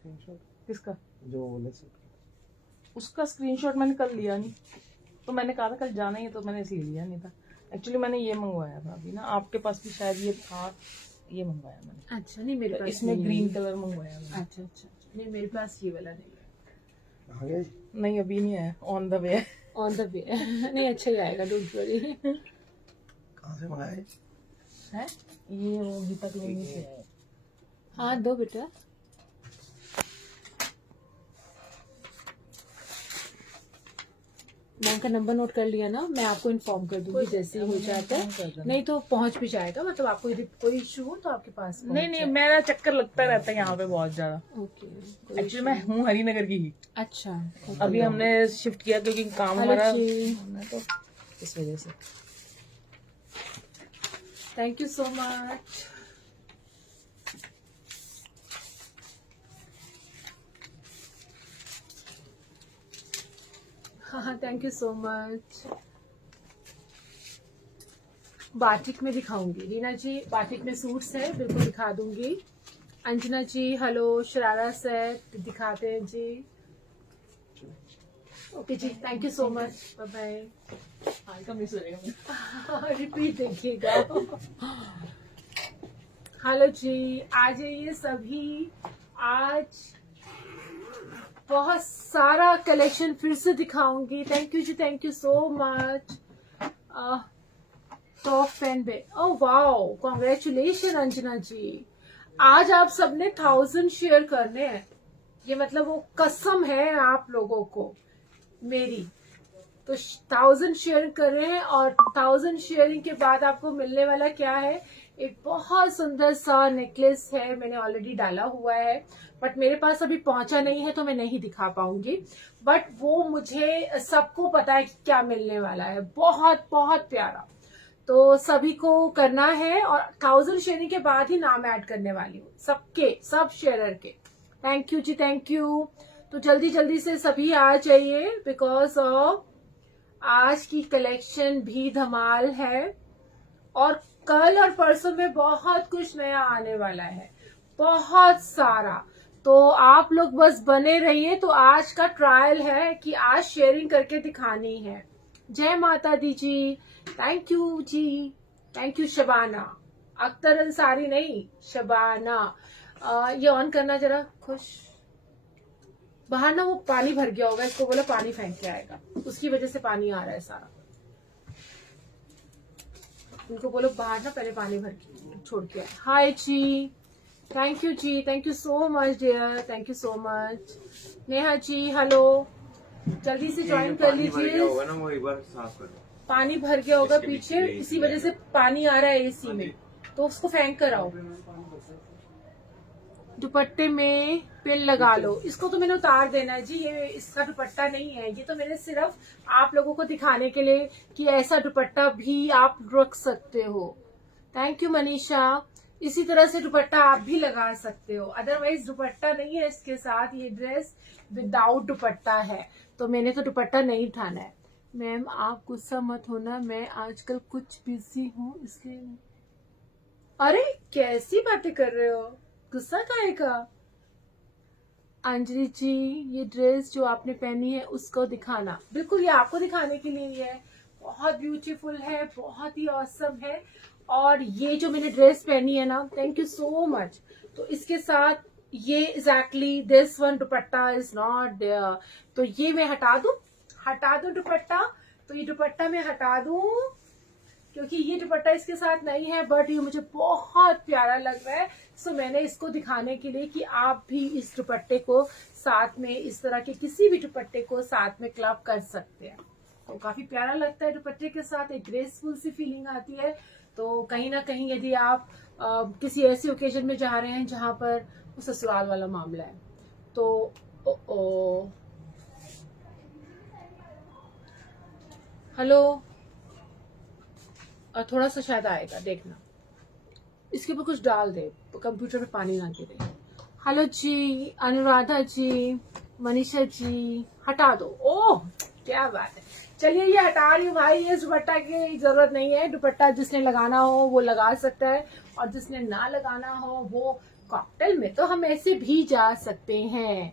Screenshot किसका? जो बोले से उसका स्क्रीनशॉट मैंने कल लिया नहीं, तो मैंने कहा था कल जाना ही है, तो मैंने इसलिए लिया नहीं था। एक्चुअली मैंने ये मंगवाया था अभी ना, आपके पास भी शायद ये था, ये मंगवाया मैंने। अच्छा, नहीं मेरे तो पास इसमें नहीं ग्रीन है। कलर मंगवाया मैंने। अच्छा अच्छा अच्छा, नहीं मेरे पास ये वाला नहीं है। आ गए नहीं अभी नहीं आया, ऑन द वे है। ऑन द वे नहीं, अच्छा ही आएगा, डोंट वरी। कहाँ से मंगाए? है ये वो गीता क्लिनिक से है। हाँ दो बेटा। मैं का नंबर नोट कर लिया ना, मैं आपको इन्फॉर्म कर दूंगी जैसे ही हो जाता है। नहीं तो पहुंच भी जाएगा, मतलब आपको यदि कोई इशू हो तो आपके पास नहीं नहीं, मेरा चक्कर लगता रहता है यहाँ पे बहुत ज्यादा। ओके। एक्चुअली मैं हूँ हरिनगर की ही। अच्छा अभी हमने शिफ्ट किया क्योंकि काम हेलो हमारा जी, तो इस वजह से। Thank you so much. हाँ thank you so much. Batik में दिखाऊंगी रीना जी, बाटिक में सूट्स है, बिल्कुल दिखा दूंगी। अंजना जी हेलो, शरारा सेट दिखाते हैं जी। ओके जी, thank you so much, bye bye. कम मिस हो जाएगा। रिपीट देखिएगा। हेलो जी, आ जाइए सभी। आज बहुत सारा कलेक्शन फिर से दिखाऊंगी। थैंक यू जी, thank you so much. Top fan बे, oh wow, congratulation Anjana ji. आज आप सबने 1000 शेयर करने हैं, ये मतलब वो कसम है आप लोगों को मेरी। तो 1000 शेयर कर रहे हैं, और 1000 शेयरिंग के बाद आपको मिलने वाला क्या है, एक बहुत सुंदर सा नेकलेस है, मैंने ऑलरेडी डाला हुआ है, बट मेरे पास अभी पहुंचा नहीं है तो मैं नहीं दिखा पाऊंगी। बट वो मुझे सबको पता है कि क्या मिलने वाला है, बहुत बहुत प्यारा। तो सभी को करना है, और 1000 शेयरिंग के बाद ही नाम ऐड करने वाली हूँ सबके, सब शेयरर के। थैंक यू जी, थैंक यू। तो जल्दी जल्दी से सभी आ जाइए, बिकॉज ऑफ आज की कलेक्शन भी धमाल है, और कल और परसों में बहुत कुछ नया आने वाला है, बहुत सारा। तो आप लोग बस बने रहिए। तो आज का ट्रायल है कि आज शेयरिंग करके दिखानी है। जय माता दी जी, थैंक यू जी, थैंक यू शबाना, अख्तर अंसारी नहीं, शबाना। ये ऑन करना जरा, खुश। बाहर ना वो पानी भर गया होगा, इसको बोला पानी फेंक के आएगा, उसकी वजह से पानी आ रहा है सारा। उनको बोलो बाहर ना पहले पानी भर के छोड़ के आए। हाय जी, थैंक यू जी, thank you so much dear, thank you so much. Neha ji hello, जल्दी से ज्वाइन कर लीजिए। होगा ना वो एक बार साफ करो। पानी भर गया होगा इसके पीछे, पीछे इसी वजह से पानी आ रहा है एसी में, तो उसको फेंक कर आओ। दुपट्टे में पिन लगा लो, इसको तो मैंने उतार देना है जी, ये इसका दुपट्टा नहीं है, ये तो मैंने सिर्फ आप लोगों को दिखाने के लिए कि ऐसा दुपट्टा भी आप रख सकते हो। Thank you Manisha. इसी तरह से दुपट्टा आप भी लगा सकते हो, अदरवाइज दुपट्टा नहीं है इसके साथ, ये ड्रेस विदाउट दुपट्टा है, तो मैंने तो दुपट्टा नहीं उठाना है। मैम आप गुस्सा मत होना, मैं आजकल कुछ बिजी हूँ इसलिए। अरे कैसी बातें कर रहे हो, गुस्सा काहे का। अंजलि जी, ये ड्रेस जो आपने पहनी है उसको दिखाना। बिल्कुल, ये आपको दिखाने के लिए ही है, बहुत ब्यूटीफुल है, बहुत ही ऑसम है। और ये जो मैंने ड्रेस पहनी है ना, थैंक यू सो मच। तो इसके साथ ये exactly this one dupatta is not there, तो ये मैं हटा दूं दुपट्टा। तो ये दुपट्टा मैं हटा दूं क्योंकि ये दुपट्टा इसके साथ नहीं है, बट ये मुझे बहुत प्यारा लग रहा है। सो मैंने इसको दिखाने के लिए कि आप भी इस दुपट्टे को साथ में, इस तरह के किसी भी दुपट्टे को साथ में क्लब कर सकते हैं। तो काफी प्यारा लगता है दुपट्टे के साथ, एक ग्रेसफुल सी फीलिंग आती है। तो कहीं ना कहीं यदि आप किसी ऐसे ओकेजन में जा रहे हैं जहां पर वो ससुराल वाला मामला है, तो हेलो, और थोड़ा सा शायद आएगा, देखना इसके ऊपर कुछ डाल दे, कंप्यूटर पे पानी ना गिरे। हेलो जी, अनुराधा जी, मनीषा जी, हटा दो। ओह क्या बात है, चलिए ये हटा रही हूँ भाई, ये दुपट्टा की जरूरत नहीं है। दुपट्टा जिसने लगाना हो वो लगा सकता है, और जिसने ना लगाना हो वो कॉकटेल में तो हम ऐसे भी जा सकते हैं।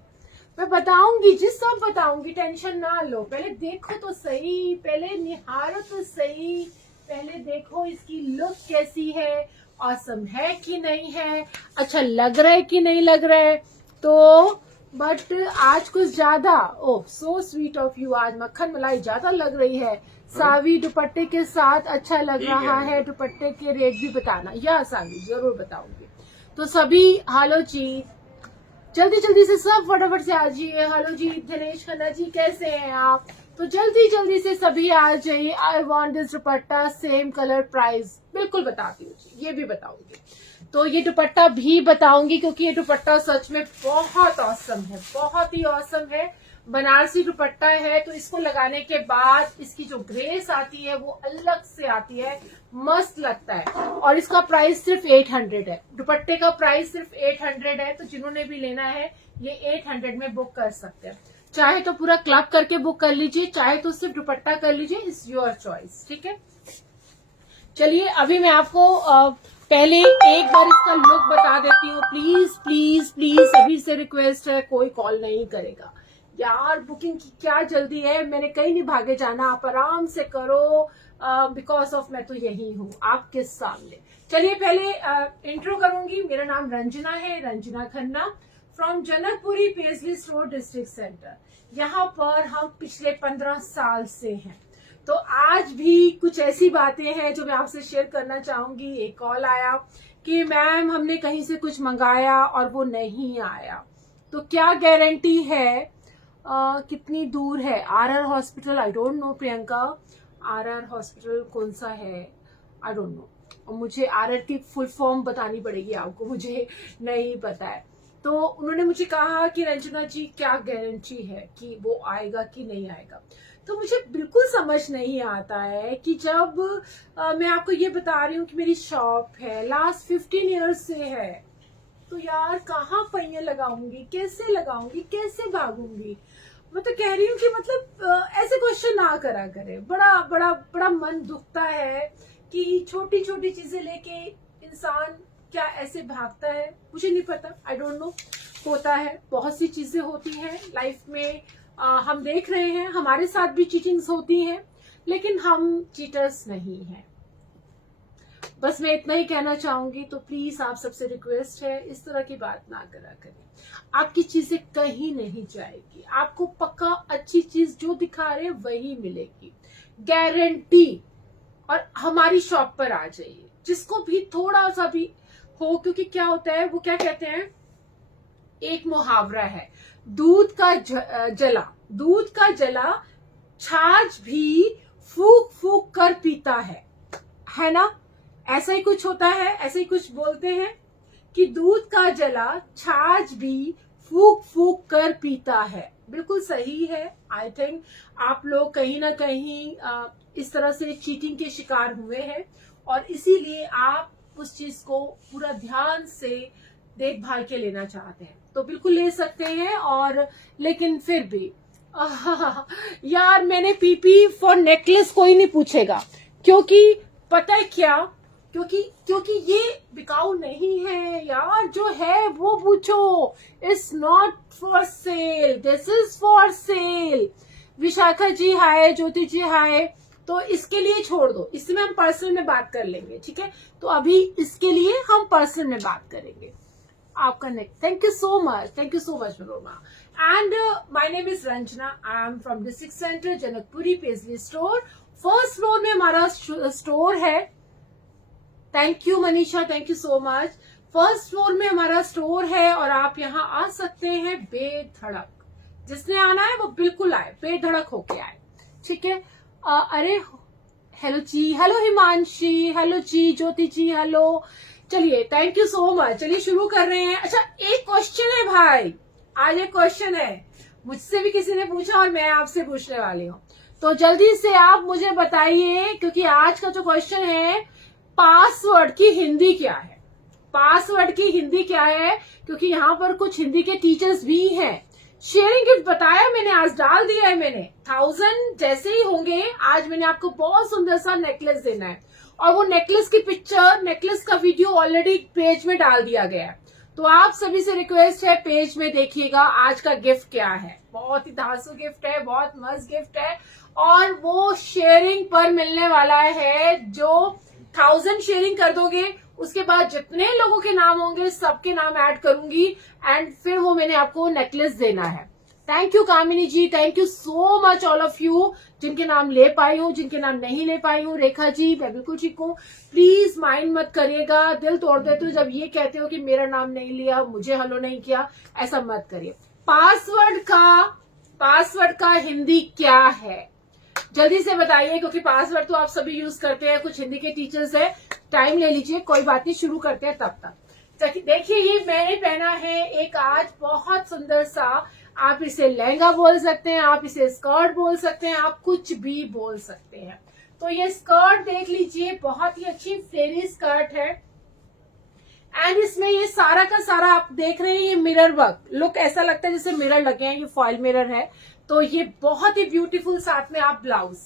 मैं बताऊंगी जी, सब बताऊंगी, टेंशन ना लो। पहले देखो तो सही, पहले निहारो तो सही, पहले देखो इसकी लुक कैसी है, ऑसम है कि नहीं है, अच्छा लग रहा है कि नहीं लग रहा है। तो बट आज कुछ ज्यादा, ओह सो स्वीट ऑफ यू, आज मक्खन मलाई ज्यादा लग रही है। सावी दुपट्टे के साथ अच्छा लग रहा है। दुपट्टे के रेट भी बताना। या सावी जरूर बताऊंगी। तो सभी हेलो जी, जल्दी जल्दी से सब फटाफट से आ जाइए। हेलो जी दिनेश खन्ना जी, कैसे हैं आप? तो जल्दी जल्दी से सभी आ जाइए। I want this dupatta, same colour, price बिल्कुल बताती हूँ जी, ये भी बताऊंगी। तो ये दुपट्टा भी बताऊंगी क्योंकि ये दुपट्टा सच में बहुत औसम है, बहुत ही औसम है। बनारसी दुपट्टा है तो इसको लगाने के बाद इसकी जो ग्रेस आती है वो अलग से आती है, मस्त लगता है। और इसका प्राइस सिर्फ 800 है। दुपट्टे का प्राइस सिर्फ 800 है। तो जिन्होंने भी लेना है ये 800 में बुक कर सकते हैं। चाहे तो पूरा क्लब करके बुक कर लीजिए, चाहे तो सिर्फ दुपट्टा कर लीजिए, इट्स योर चॉइस। ठीक है, चलिए अभी मैं आपको पहले एक बार इसका लुक बता देती हूँ। प्लीज प्लीज प्लीज सभी से रिक्वेस्ट है, कोई कॉल नहीं करेगा यार, बुकिंग की क्या जल्दी है, मैंने कहीं नहीं भागे जाना, आप आराम से करो, बिकॉज ऑफ मैं तो यही हूँ आपके सामने। चलिए पहले इंट्रो करूंगी। मेरा नाम रंजना है, Ranjana Khanna, from Janakpuri Paisley store district centre. यहाँ पर हम पिछले 15 साल से हैं। तो आज भी कुछ ऐसी बातें हैं जो मैं आपसे शेयर करना चाहूंगी। एक कॉल आया कि मैम हमने कहीं से कुछ मंगाया और वो नहीं आया, तो क्या गारंटी है, कितनी दूर है RR hospital? I don't know Priyanka, RR hospital कौन सा है, आई डोंट नो। और मुझे आरआर की फुल फॉर्म बतानी पड़ेगी आपको, मुझे नहीं पता है। तो उन्होंने मुझे कहा कि रंजना जी क्या गारंटी है कि वो आएगा कि नहीं आएगा। तो मुझे बिल्कुल समझ नहीं आता है कि जब मैं आपको ये बता रही हूँ कि मेरी शॉप है, लास्ट 15 ईयर्स से है, तो यार कहाँ पहिए लगाऊंगी, कैसे लगाऊंगी, कैसे भागूंगी। मैं तो कह रही हूँ कि मतलब ऐसे क्वेश्चन ना करा करे। बड़ा बड़ा बड़ा मन दुखता है कि छोटी छोटी चीजें लेके इंसान क्या ऐसे भागता है, मुझे नहीं पता, आई डोंट नो। होता है, बहुत सी चीजें होती हैं लाइफ में, हम देख रहे हैं, हमारे साथ भी चीटिंग्स होती हैं, लेकिन हम चीटर्स नहीं हैं। बस मैं इतना ही कहना चाहूंगी। तो प्लीज आप सबसे रिक्वेस्ट है, इस तरह की बात ना करा करें। आपकी चीजें कहीं नहीं जाएगी, आपको पक्का अच्छी चीज जो दिखा रहे वही मिलेगी, गारंटी। और हमारी शॉप पर आ जाइए, जिसको भी थोड़ा सा भी हो, क्योंकि क्या होता है, वो क्या कहते हैं, एक मुहावरा है, दूध का जला छाछ भी फूक फूक कर पीता है ना? ऐसा ही कुछ होता है, ऐसा ही कुछ बोलते हैं कि दूध का जला छाछ भी फूक फूक कर पीता है। बिल्कुल सही है। आई थिंक आप लोग कहीं ना कहीं इस तरह से चीटिंग के शिकार हुए हैं और इसीलिए आप उस चीज को पूरा ध्यान से देखभाल के लेना चाहते हैं, तो बिल्कुल ले सकते हैं। और लेकिन फिर भी यार मैंने पीपी फॉर नेकलेस कोई नहीं पूछेगा, क्योंकि पता है क्या, क्योंकि ये बिकाऊ नहीं है यार, जो है वो पूछो। It's not for sale, this is for sale. Vishakha ji hi, Jyoti ji hi. तो इसके लिए छोड़ दो, इसमें हम पर्सनल में बात कर लेंगे, ठीक है? तो अभी इसके लिए हम पर्सनल में बात करेंगे। आपका next, thank you so much Manorama. And my name is Ranjana, I am from district centre Janakpuri Paisley store. First floor में हमारा स्टोर है। Thank you Manisha, thank you so much. First floor में हमारा स्टोर है और आप यहाँ आ सकते हैं बेधड़क। जिसने आना है वो बिल्कुल आए, बेधड़क होके आए, ठीक है? अरे हेलो जी, हेलो हिमांशी, हेलो जी, ज्योति जी, हेलो। चलिए थैंक यू सो मच। चलिए शुरू कर रहे हैं। अच्छा एक क्वेश्चन है भाई, आज एक क्वेश्चन है, मुझसे भी किसी ने पूछा और मैं आपसे पूछने वाली हूँ, तो जल्दी से आप मुझे बताइए, क्योंकि आज का जो क्वेश्चन है, पासवर्ड की हिंदी क्या है? पासवर्ड की हिंदी क्या है? क्योंकि यहाँ पर कुछ हिंदी के टीचर्स भी हैं। शेयरिंग गिफ्ट बताया मैंने, आज डाल दिया है मैंने। 1000 जैसे ही होंगे, आज मैंने आपको बहुत सुंदर सा नेकलेस देना है और वो नेकलेस की पिक्चर, नेकलेस का वीडियो ऑलरेडी पेज में डाल दिया गया है। तो आप सभी से रिक्वेस्ट है, पेज में देखिएगा आज का गिफ्ट क्या है। बहुत ही धांसू गिफ्ट है, बहुत मस्त गिफ्ट है, और वो शेयरिंग पर मिलने वाला है। जो 1000 शेयरिंग कर दोगे उसके बाद जितने लोगों के नाम होंगे सबके नाम ऐड करूंगी, एंड फिर वो मैंने आपको नेकलेस देना है। Thank you Kamini ji, thank you so much all of you, जिनके नाम ले पाई हूँ, जिनके नाम नहीं ले पाई हूँ। रेखा जी, मैं बिल्कुल ठीक हूँ, प्लीज माइंड मत करिएगा, दिल तोड़ देते हो जब ये कहते हो कि मेरा नाम नहीं लिया, मुझे हेलो नहीं किया, ऐसा मत करिए। पासवर्ड का हिंदी क्या है जल्दी से बताइए, क्योंकि पासवर्ड तो आप सभी यूज करते हैं, कुछ हिंदी के टीचर्स है, टाइम ले लीजिए, कोई बात नहीं, शुरू करते हैं तब तक। देखिए ये मैंने पहना है एक आज बहुत सुंदर सा, आप इसे लहंगा बोल सकते हैं, आप इसे स्कर्ट बोल सकते हैं, आप कुछ भी बोल सकते हैं। तो ये स्कर्ट देख लीजिए, बहुत ही अच्छी फ्लेरी स्कर्ट है, एंड इसमें ये सारा का सारा आप देख रहे हैं, ये मिरर वर्क लुक, ऐसा लगता है जैसे मिरर लगे हैं, ये फॉइल मिरर है। तो ये बहुत ही ब्यूटीफुल, साथ में आप ब्लाउज।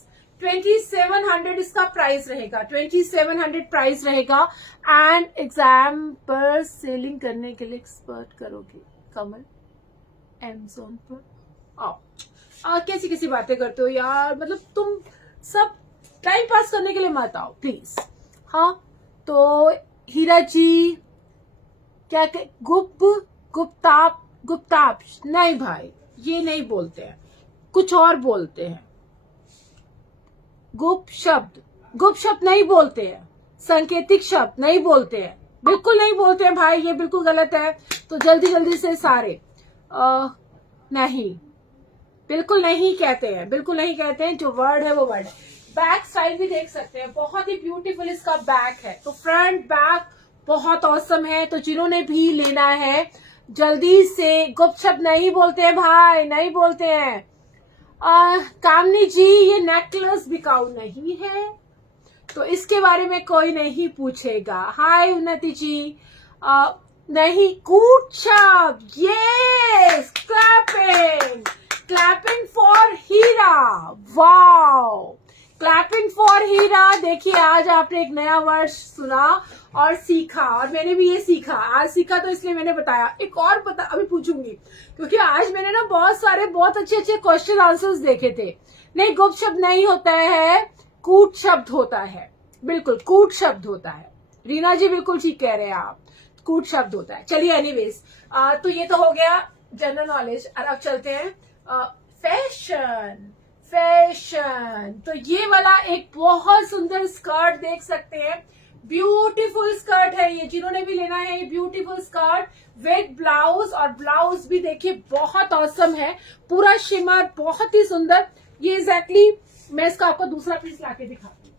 2700 इसका प्राइस रहेगा, 2700 प्राइस रहेगा। एंड एग्जाम पर सेलिंग करने के लिए एक्सपर्ट करोगे कमल Amazon पर। आओ, कैसी कैसी बातें करते हो यार, मतलब तुम सब टाइम पास करने के लिए मत आओ प्लीज। हाँ, तो हीरा जी क्या गुप्ताप नहीं भाई, ये नहीं बोलते हैं, कुछ और बोलते हैं। गुप्त शब्द नहीं बोलते हैं, सांकेतिक शब्द नहीं बोलते हैं, बिल्कुल नहीं बोलते हैं भाई, ये बिल्कुल गलत है। तो जल्दी से सारे नहीं, बिल्कुल नहीं कहते हैं, बिल्कुल नहीं कहते हैं, जो वर्ड है वो वर्ड है। बैक साइड भी देख सकते हैं, बहुत ही ब्यूटीफुल इसका बैक है। तो फ्रंट बैक बहुत औसम है, तो जिन्होंने भी लेना है जल्दी से, गुप्त शब्द नहीं बोलते हैं भाई, नहीं बोलते हैं। कामनी जी, ये नेकलेस बिकाऊ नहीं है, तो इसके बारे में कोई नहीं पूछेगा। हाय उन्नति जी, नहीं, कूट शब्द, yes, clapping for Heera, wow, clapping for Heera. देखिए आज आपने एक नया वर्ड सुना और सीखा, और मैंने भी ये सीखा, आज सीखा तो इसलिए मैंने बताया। एक और अभी पूछूंगी, क्योंकि आज मैंने ना बहुत सारे बहुत अच्छे क्वेश्चन आंसर्स देखे थे। नहीं, गुप्त शब्द नहीं होता है, कूट शब्द होता है, बिल्कुल कूट शब्द होता है। रीना जी बिल्कुल ठीक कह रहे हैं आप, कूट शब्द होता है। चलिए एनीवेज, तो ये तो हो गया जनरल नॉलेज, और अब चलते हैं फैशन। तो ये वाला एक बहुत सुंदर स्कर्ट देख सकते हैं, ब्यूटीफुल स्कर्ट है ये, जिन्होंने भी लेना है ये ब्यूटीफुल स्कर्ट विद ब्लाउज, और ब्लाउज भी देखिए बहुत औसम है, पूरा शिमर, बहुत ही सुंदर। ये एग्जैक्टली मैं इसका आपको दूसरा पीस लाके दिखाती हूँ।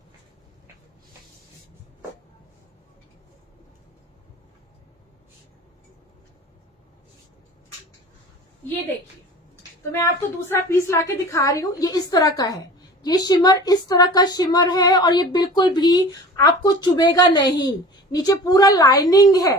ये देखिए, तो मैं आपको दूसरा पीस लाके दिखा रही हूँ, ये इस तरह का है, ये शिमर इस तरह का शिमर है, और ये बिल्कुल भी आपको चुभेगा नहीं, नीचे पूरा लाइनिंग है।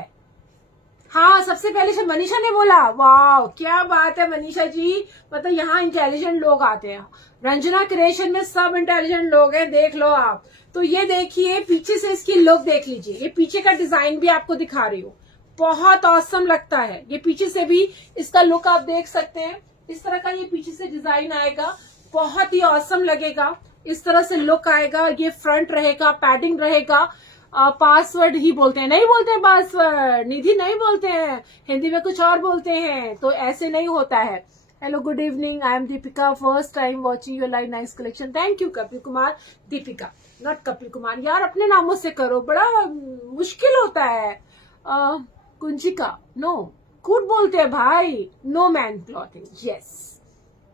हाँ, सबसे पहले से मनीषा ने बोला, वाह क्या बात है मनीषा जी, मतलब यहाँ इंटेलिजेंट लोग आते हैं, रंजना क्रिएशन में सब इंटेलिजेंट लोग हैं, देख लो आप। तो ये देखिए पीछे से इसकी लुक देख लीजिए, ये पीछे का डिजाइन भी आपको दिखा रही हूँ, बहुत औसम लगता है। ये पीछे से भी इसका लुक आप देख सकते हैं, इस तरह का ये पीछे से डिजाइन आएगा, बहुत ही औसम लगेगा, इस तरह से लुक आएगा। ये फ्रंट रहेगा, पैडिंग रहेगा। पासवर्ड ही बोलते हैं, नहीं बोलते हैं पासवर्ड, निधि नहीं बोलते हैं, हिंदी में कुछ और बोलते हैं, तो ऐसे नहीं होता है। Hello, good evening, I am Deepika, first time watching your live, nice collection, thank you Kapil Kumar. Deepika not Kapil Kumar, यार अपने नामों से करो, बड़ा मुश्किल होता है। कुंजिका, नो, कूट बोलते हैं भाई, नो मैन क्लॉथिंग, यस।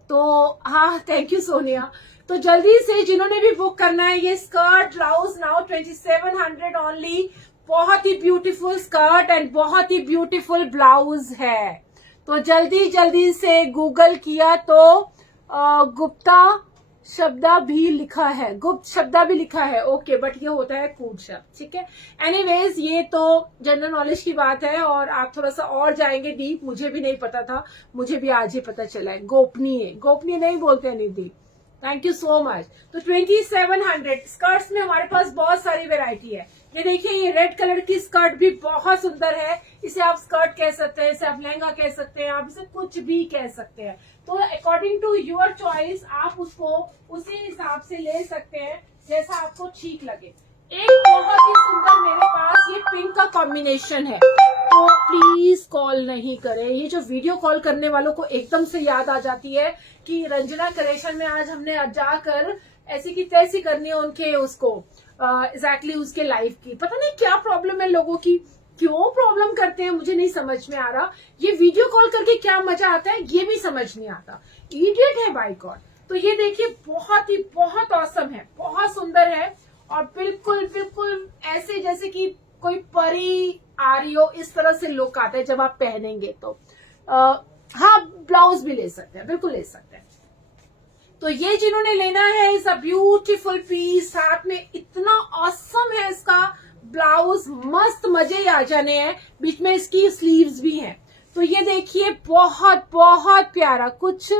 तो हाँ, थैंक यू सोनिया। तो जल्दी से जिन्होंने भी बुक करना है, ये स्कर्ट ब्लाउज नाउ 2700 ओनली, बहुत ही ब्यूटीफुल स्कर्ट एंड बहुत ही ब्यूटीफुल ब्लाउज है। तो जल्दी से गूगल किया तो गुप्ता शब्दा भी लिखा है, गुप्त शब्दा भी लिखा है, ओके, बट ये होता है कूट शब्द, ठीक है। एनीवेज, ये तो जनरल नॉलेज की बात है, और आप थोड़ा सा और जाएंगे डीप, मुझे भी नहीं पता था, मुझे भी आज ही पता चला है। गोपनीय नहीं बोलते हैं निधि, थैंक यू सो मच। तो 2700 स्कर्ट्स में हमारे पास बहुत सारी वेराइटी है। ये देखिए, ये रेड कलर की स्कर्ट भी बहुत सुंदर है। इसे आप स्कर्ट कह सकते हैं, इसे आप लहंगा कह सकते हैं, आप इसे कुछ भी कह सकते हैं। तो अकॉर्डिंग टू योर चॉइस आप उसको उसी हिसाब से ले सकते हैं जैसा आपको ठीक लगे। एक बहुत ही सुंदर मेरे पास ये पिंक का कॉम्बिनेशन है, तो प्लीज कॉल नहीं करें। ये जो वीडियो कॉल करने वालों को एकदम से याद आ जाती है कि रंजना क्रिएशन में आज हमने जाकर ऐसी की तैसी करनी है उनके उसको एग्जैक्टली उसके लाइफ की। पता नहीं क्या प्रॉब्लम है लोगों की, क्यों प्रॉब्लम करते हैं मुझे नहीं समझ में आ रहा। ये वीडियो कॉल करके क्या मजा आता है ये भी समझ नहीं आता, इडियट है बाय गॉड। तो ये देखिए बहुत ऑसम है, बहुत सुंदर है और बिल्कुल बिल्कुल ऐसे जैसे कि कोई परी आ रही हो, इस तरह से लुक आता है जब आप पहनेंगे तो। हाँ, ब्लाउज भी ले सकते हैं, बिल्कुल ले सकते हैं। तो ये जिन्होंने लेना है इज अ ब्यूटीफुल पीस, साथ में इतना ऑसम है इसका ब्लाउज, मस्त मजे ही आ जाने हैं। बीच में इसकी स्लीव्स भी हैं। तो ये देखिए बहुत प्यारा, कुछ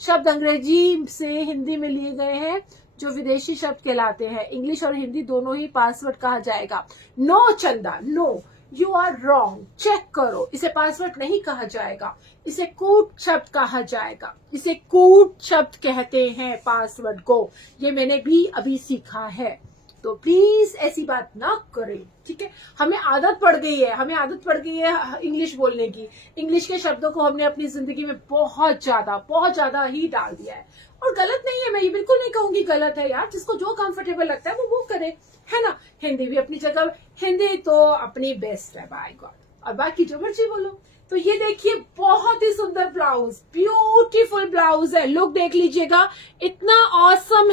शब्द अंग्रेजी से हिंदी में लिए गए हैं जो विदेशी शब्द कहलाते हैं। इंग्लिश और हिंदी दोनों ही पासवर्ड कहा जाएगा। No Chanda, no, you are wrong, check करो। इसे पासवर्ड नहीं कहा जाएगा, इसे कूट शब्द कहा जाएगा। इसे कूट शब्द कहते हैं पासवर्ड को, ये मैंने भी अभी सीखा है। तो प्लीज ऐसी बात ना करें, ठीक है। हमें आदत पड़ गई है इंग्लिश बोलने की। इंग्लिश के शब्दों को हमने अपनी जिंदगी में बहुत ज्यादा ही डाल दिया है। और गलत नहीं है, मैं ये बिल्कुल नहीं कहूंगी गलत है यार। जिसको जो कंफर्टेबल लगता है वो करे, है ना। हिंदी भी अपनी जगह, हिंदी तो अपनी बेस्ट है बाय गॉड, और बाकी जो मर्जी बोलो। तो ये देखिए बहुत ही सुंदर ब्लाउज, ब्यूटीफुल ब्लाउज है। लुक देख लीजिएगा, इतना ऑसम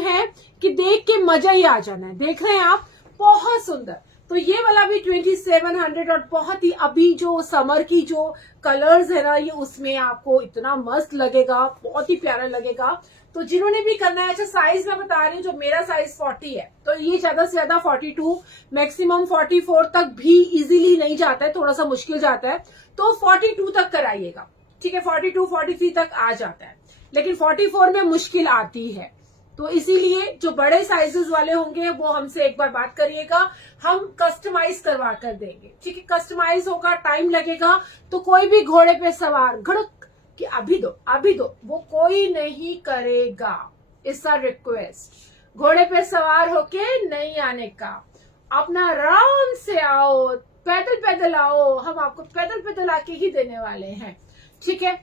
है कि देख के मजा ही आ जाना है। देख रहे हैं आप, बहुत सुंदर। तो ये वाला भी 2700 और बहुत ही अभी जो समर की जो कलर्स है ना, ये उसमें आपको इतना मस्त लगेगा, बहुत ही प्यारा लगेगा। तो जिन्होंने भी करना है, अच्छा साइज मैं बता रही हूँ, जो मेरा साइज 40 है, तो ये ज्यादा से ज्यादा 42 मैक्सिमम 44 तक भी इजीली नहीं जाता है, थोड़ा सा मुश्किल जाता है। तो 42 तक कराइएगा, ठीक है। 42 43 तक आ जाता है, लेकिन 44 में मुश्किल आती है। तो इसीलिए जो बड़े साइजेस वाले होंगे वो हमसे एक बार बात करिएगा, हम कस्टमाइज करवा कर देंगे, ठीक है। कस्टमाइज होगा, टाइम लगेगा। तो कोई भी घोड़े पे सवार घड़क कि अभी दो, वो कोई नहीं करेगा। It's a request. घोड़े पे सवार होके नहीं आने का, अपना आराम से आओ, पैदल आओ, हम आपको पैदल आके ही देने वाले हैं, ठीक है।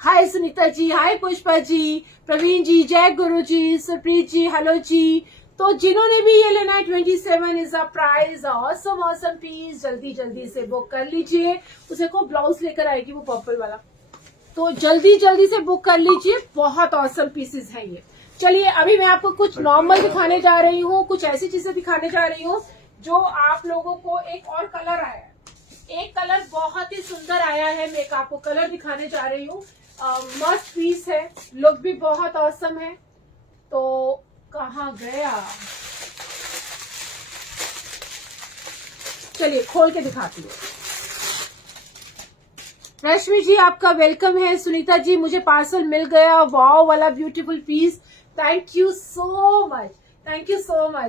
हाय सुनीता जी, हाय पुष्पा जी, प्रवीण जी, जय गुरु जी, सुप्रीत जी, हेलो जी। तो जिन्होंने भी ये लेना है 27 is a price, awesome piece, जल्दी से बुक कर लीजिए। उसे को ब्लाउज लेकर आएगी वो पर्पल वाला, तो जल्दी से बुक कर लीजिए। बहुत ऑसम पीसेस हैं ये। चलिए अभी मैं आपको कुछ नॉर्मल दिखाने जा रही हूँ, कुछ ऐसी चीजें दिखाने जा रही हूँ जो आप लोगों को। एक और कलर आया है, एक कलर बहुत ही सुंदर आया है, मैं आपको कलर दिखाने जा रही हूँ। मस्त पीस है, लुक भी बहुत ऑसम है। तो कहाँ गया, चलिए खोल के दिखाती हूँ। रश्मि जी आपका वेलकम है। सुनीता जी मुझे पार्सल मिल गया, वाओ वाला beautiful piece, thank you so much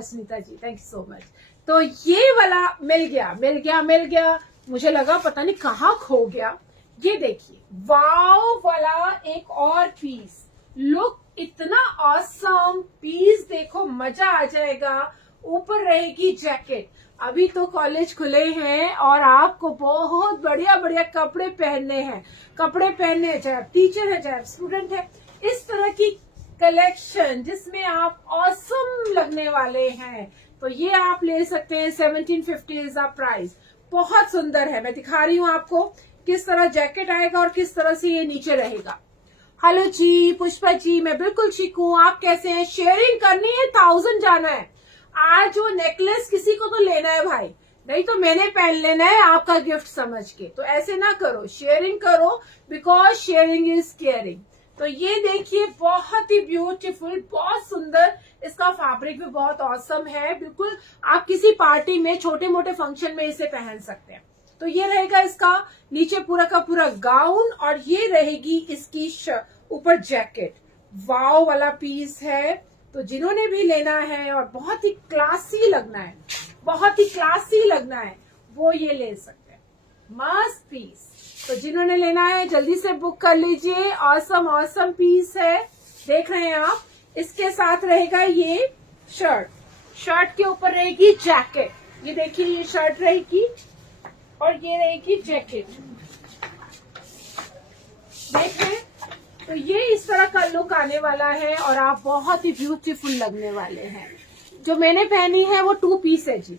Sunita ji, thank you so much. तो ये वाला मिल गया। मुझे लगा पता नहीं कहाँ खो गया। ये देखिए वाओ वाला एक और पीस, लुक इतना ऑसम पीस, देखो मजा आ जाएगा। ऊपर रहेगी जैकेट। अभी तो कॉलेज खुले हैं और आपको बहुत बढ़िया कपड़े पहनने हैं, चाहे आप टीचर है चाहे आप स्टूडेंट है। इस तरह की कलेक्शन जिसमें आप ऑसम लगने वाले हैं, तो ये आप ले सकते हैं। 1750 इज अ प्राइस, बहुत सुंदर है। मैं दिखा रही हूँ आपको किस तरह जैकेट आएगा और किस तरह से ये नीचे रहेगा। हेलो जी पुष्पा जी, मैं बिल्कुल ठीक हूँ, आप कैसे हैं? शेयरिंग करनी है, 1000 जाना है आज। वो नेकलेस किसी को तो लेना है भाई, नहीं तो मैंने पहन लेना है आपका गिफ्ट समझ के। तो ऐसे ना करो, शेयरिंग करो, बिकॉज शेयरिंग इज केयरिंग। तो ये देखिए बहुत ही ब्यूटीफुल, बहुत सुंदर, इसका फैब्रिक भी बहुत ऑसम है। बिल्कुल आप किसी पार्टी में, छोटे मोटे फंक्शन में इसे पहन सकते हैं। तो ये रहेगा इसका नीचे पूरा का पूरा गाउन और ये रहेगी इसकी ऊपर जैकेट। वाव वाला पीस है। तो जिन्होंने भी लेना है और बहुत ही क्लासी लगना है, बहुत ही क्लासी लगना है, वो ये ले सकते हैं। मस्त पीस। तो जिन्होंने लेना है जल्दी से बुक कर लीजिए। ऑसम ऑसम पीस है, देख रहे हैं आप। इसके साथ रहेगा ये शर्ट, शर्ट के ऊपर रहेगी जैकेट। ये देखिए, ये शर्ट रहेगी और ये रहेगी जैकेट, देख रहे हैं। तो ये इस तरह का लुक आने वाला है और आप बहुत ही ब्यूटीफुल लगने वाले हैं। जो मैंने पहनी है वो 2 पीस है जी,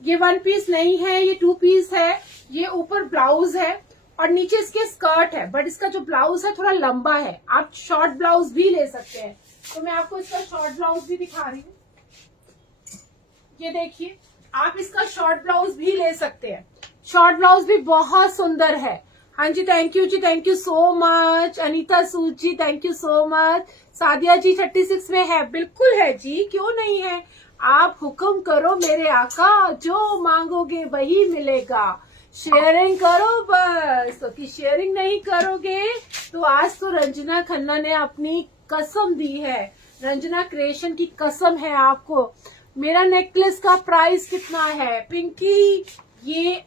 ये 1 पीस नहीं है, ये 2 पीस है। ये ऊपर ब्लाउज है और नीचे इसके स्कर्ट है, बट इसका जो ब्लाउज है थोड़ा लंबा है। आप शॉर्ट ब्लाउज भी ले सकते हैं। तो मैं आपको इसका शॉर्ट ब्लाउज भी दिखा रही हूँ। ये देखिए, आप इसका शॉर्ट ब्लाउज भी ले सकते हैं। शॉर्ट ब्लाउज भी बहुत सुंदर है। हाँ जी, थैंक यू जी, thank you so much. Anita Sood ji, thank you so much. Sadia ji 36 में है, बिल्कुल है जी, क्यों नहीं है। आप हुक्म करो मेरे आका, जो मांगोगे वही मिलेगा। शेयरिंग करो बस। तो कि शेयरिंग नहीं करोगे तो आज तो रंजना खन्ना ने अपनी कसम दी है, रंजना क्रिएशन की कसम है आपको। मेरा नेकलेस का प्राइस कितना है पिंकी? ये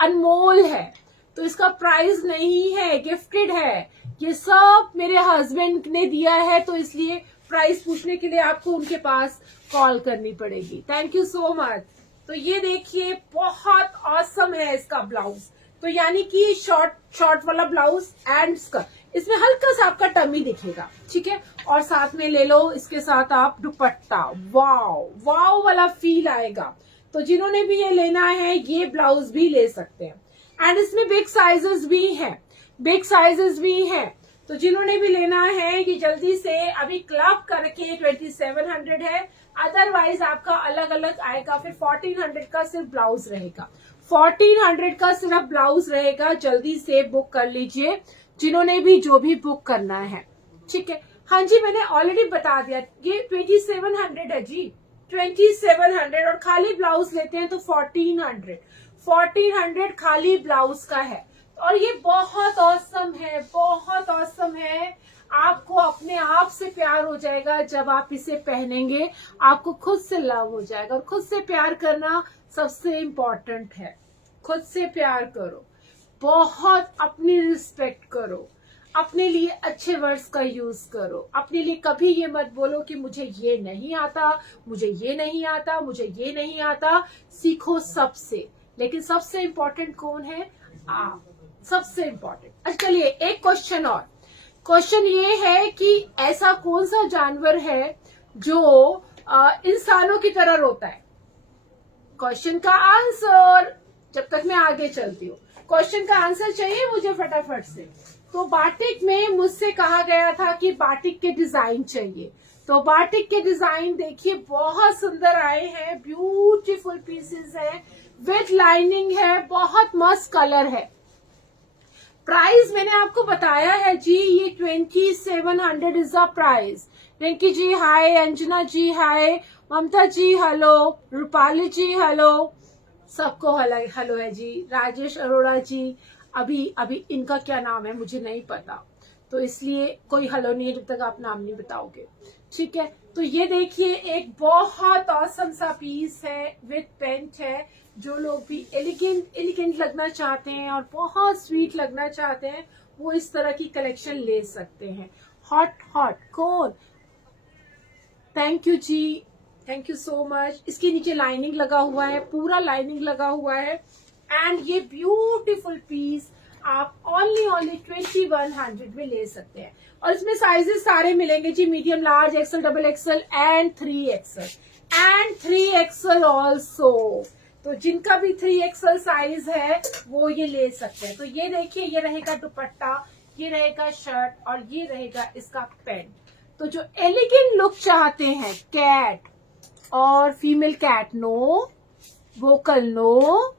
अनमोल है, तो इसका प्राइस नहीं है, गिफ्टेड है। ये सब मेरे हस्बैंड ने दिया है, तो इसलिए प्राइस पूछने के लिए आपको उनके पास कॉल करनी पड़ेगी। Thank you so much. तो ये देखिए, बहुत ऑसम है इसका ब्लाउज। तो यानी कि शॉर्ट वाला ब्लाउज एंड स्कर्ट। इसमें हल्का सा आपका टमी दिखेगा, ठीक है। और साथ में ले लो इसके साथ आप दुपट्टा, वाव वाव वाला फील आएगा। तो जिन्होंने भी ये लेना है ये ब्लाउज भी ले सकते हैं। एंड इसमें बिग साइजेस भी हैं, बिग साइजेस भी हैं। तो जिन्होंने भी लेना है ये जल्दी से अभी क्लब करके 2700 है, अदरवाइज आपका अलग अलग आएगा। फिर 1400 का सिर्फ ब्लाउज रहेगा, 1400 का सिर्फ ब्लाउज रहेगा। जल्दी से बुक कर लीजिए जिन्होंने भी जो भी बुक करना है, ठीक है। हाँ जी, मैंने ऑलरेडी बता दिया, ये 2700 है जी, 2700। और खाली ब्लाउज लेते हैं तो 1400 खाली ब्लाउज का है। और ये बहुत औसम है, बहुत औसम है। आपको अपने आप से प्यार हो जाएगा जब आप इसे पहनेंगे, आपको खुद से लव हो जाएगा। और खुद से प्यार करना सबसे इम्पोर्टेंट है। खुद से प्यार करो, बहुत अपनी रिस्पेक्ट करो, अपने लिए अच्छे वर्ड्स का यूज करो। अपने लिए कभी ये मत बोलो कि मुझे ये नहीं आता, मुझे ये नहीं आता, मुझे ये नहीं आता। सीखो सबसे, लेकिन सबसे इम्पोर्टेंट कौन है? आप, सबसे इम्पोर्टेंट। अच्छा चलिए, एक क्वेश्चन और। क्वेश्चन ये है कि ऐसा कौन सा जानवर है जो इंसानों की तरह रोता है? क्वेश्चन का आंसर, जब तक मैं आगे चलती हूँ, क्वेश्चन का आंसर चाहिए मुझे फटाफट से। तो बाटिक में मुझसे कहा गया था कि बाटिक के डिजाइन चाहिए, तो बाटिक के डिजाइन देखिए बहुत सुंदर आए हैं, ब्यूटीफुल पीसेस हैं, विद लाइनिंग है, बहुत मस्त कलर है। प्राइस मैंने आपको बताया है जी, ये 2700 is the price. Rinki ji hi, Anjana ji hi, Mamta ji hello, Rupali ji hello, सबको हेलो है जी। राजेश अरोड़ा जी, अभी इनका क्या नाम है मुझे नहीं पता, तो इसलिए कोई हेलो नहीं है जब तक आप नाम नहीं बताओगे, ठीक है। तो ये देखिए, एक बहुत औसम सा पीस है, विद पेंट है। जो लोग भी एलिगेंट लगना चाहते हैं और बहुत स्वीट लगना चाहते हैं, वो इस तरह की कलेक्शन ले सकते हैं। हॉट कौन? थैंक यू जी, थैंक यू सो मच। इसके नीचे लाइनिंग लगा हुआ है, पूरा लाइनिंग लगा हुआ है। एंड ये ब्यूटीफुल पीस आप ओनली 2100 में ले सकते हैं। और इसमें साइजेस सारे मिलेंगे जी, medium, large, XL, double XL and 3XL also. तो जिनका भी 3XL साइज है वो ये ले सकते हैं। तो ये देखिए, ये रहेगा दुपट्टा, ये रहेगा शर्ट और ये रहेगा इसका पैंट। तो जो एलिगेंट लुक चाहते हैं, कैट और female cat, no vocal no,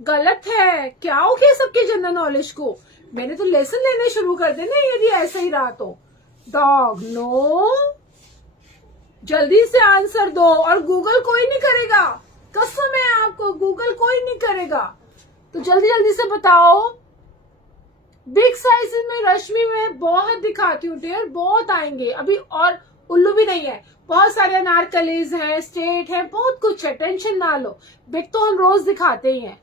गलत है। क्या हो गया सबके जनरल नॉलेज को? मैंने तो लेसन लेने शुरू कर देने यदि ऐसा ही रहा तो। डॉग नो, जल्दी से आंसर दो। और गूगल कोई नहीं करेगा, कसम है आपको, गूगल कोई नहीं करेगा। तो जल्दी जल्दी से बताओ, बिग साइजेस में रश्मि में बहुत दिखाती हूँ डियर, बहुत आएंगे अभी, और उल्लू भी नहीं है, बहुत सारे अनारकलीज हैं, स्ट्रेट है, बहुत कुछ है, टेंशन ना लो। बिग तो हम रोज दिखाते ही हैं।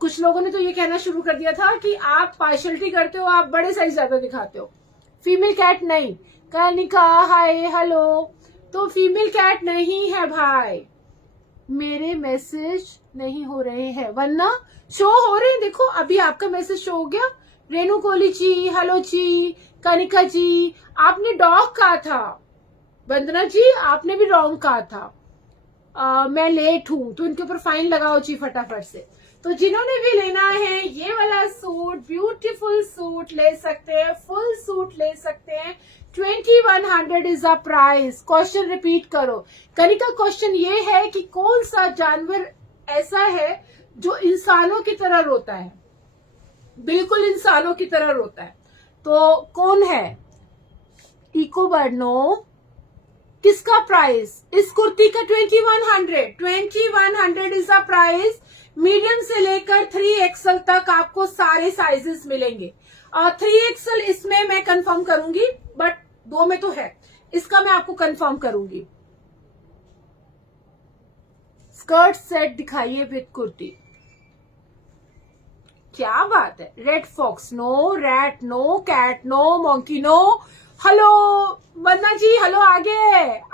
कुछ लोगों ने तो ये कहना शुरू कर दिया था कि आप पार्शलिटी करते हो, आप बड़े साइज ज्यादा दिखाते हो। फीमेल कैट नहीं, कनिका हाय हेलो, तो फीमेल कैट नहीं है भाई। मेरे मैसेज नहीं हो रहे हैं, वरना शो हो रहे हैं। देखो अभी आपका मैसेज शो हो गया। रेणु कोहली जी हेलो जी, कनिका जी आपने डॉग कहा था, वंदना जी आपने भी रॉन्ग कहा था। मैं लेट हूं तो इनके ऊपर फाइन लगाओ जी फटाफट से। तो जिन्होंने भी लेना है ये वाला सूट, ब्यूटीफुल सूट ले सकते हैं, फुल सूट ले सकते हैं। 2100 is the price. Question repeat करो कनिका। क्वेश्चन ये है कि कौन सा जानवर ऐसा है जो इंसानों की तरह रोता है, बिल्कुल इंसानों की तरह रोता है, तो कौन है? Echo bird no. किसका प्राइस? इस कुर्ती का 2100 इज द प्राइस। मीडियम से लेकर 3XL तक आपको सारे साइजेस मिलेंगे। 3XL इसमें मैं कंफर्म करूंगी, बट 2 में तो है, इसका मैं आपको कंफर्म करूंगी। स्कर्ट सेट दिखाइए विद कुर्ती। क्या बात है। Red fox no, rat no, cat no, monkey no. Hello Vandana ji, hello आगे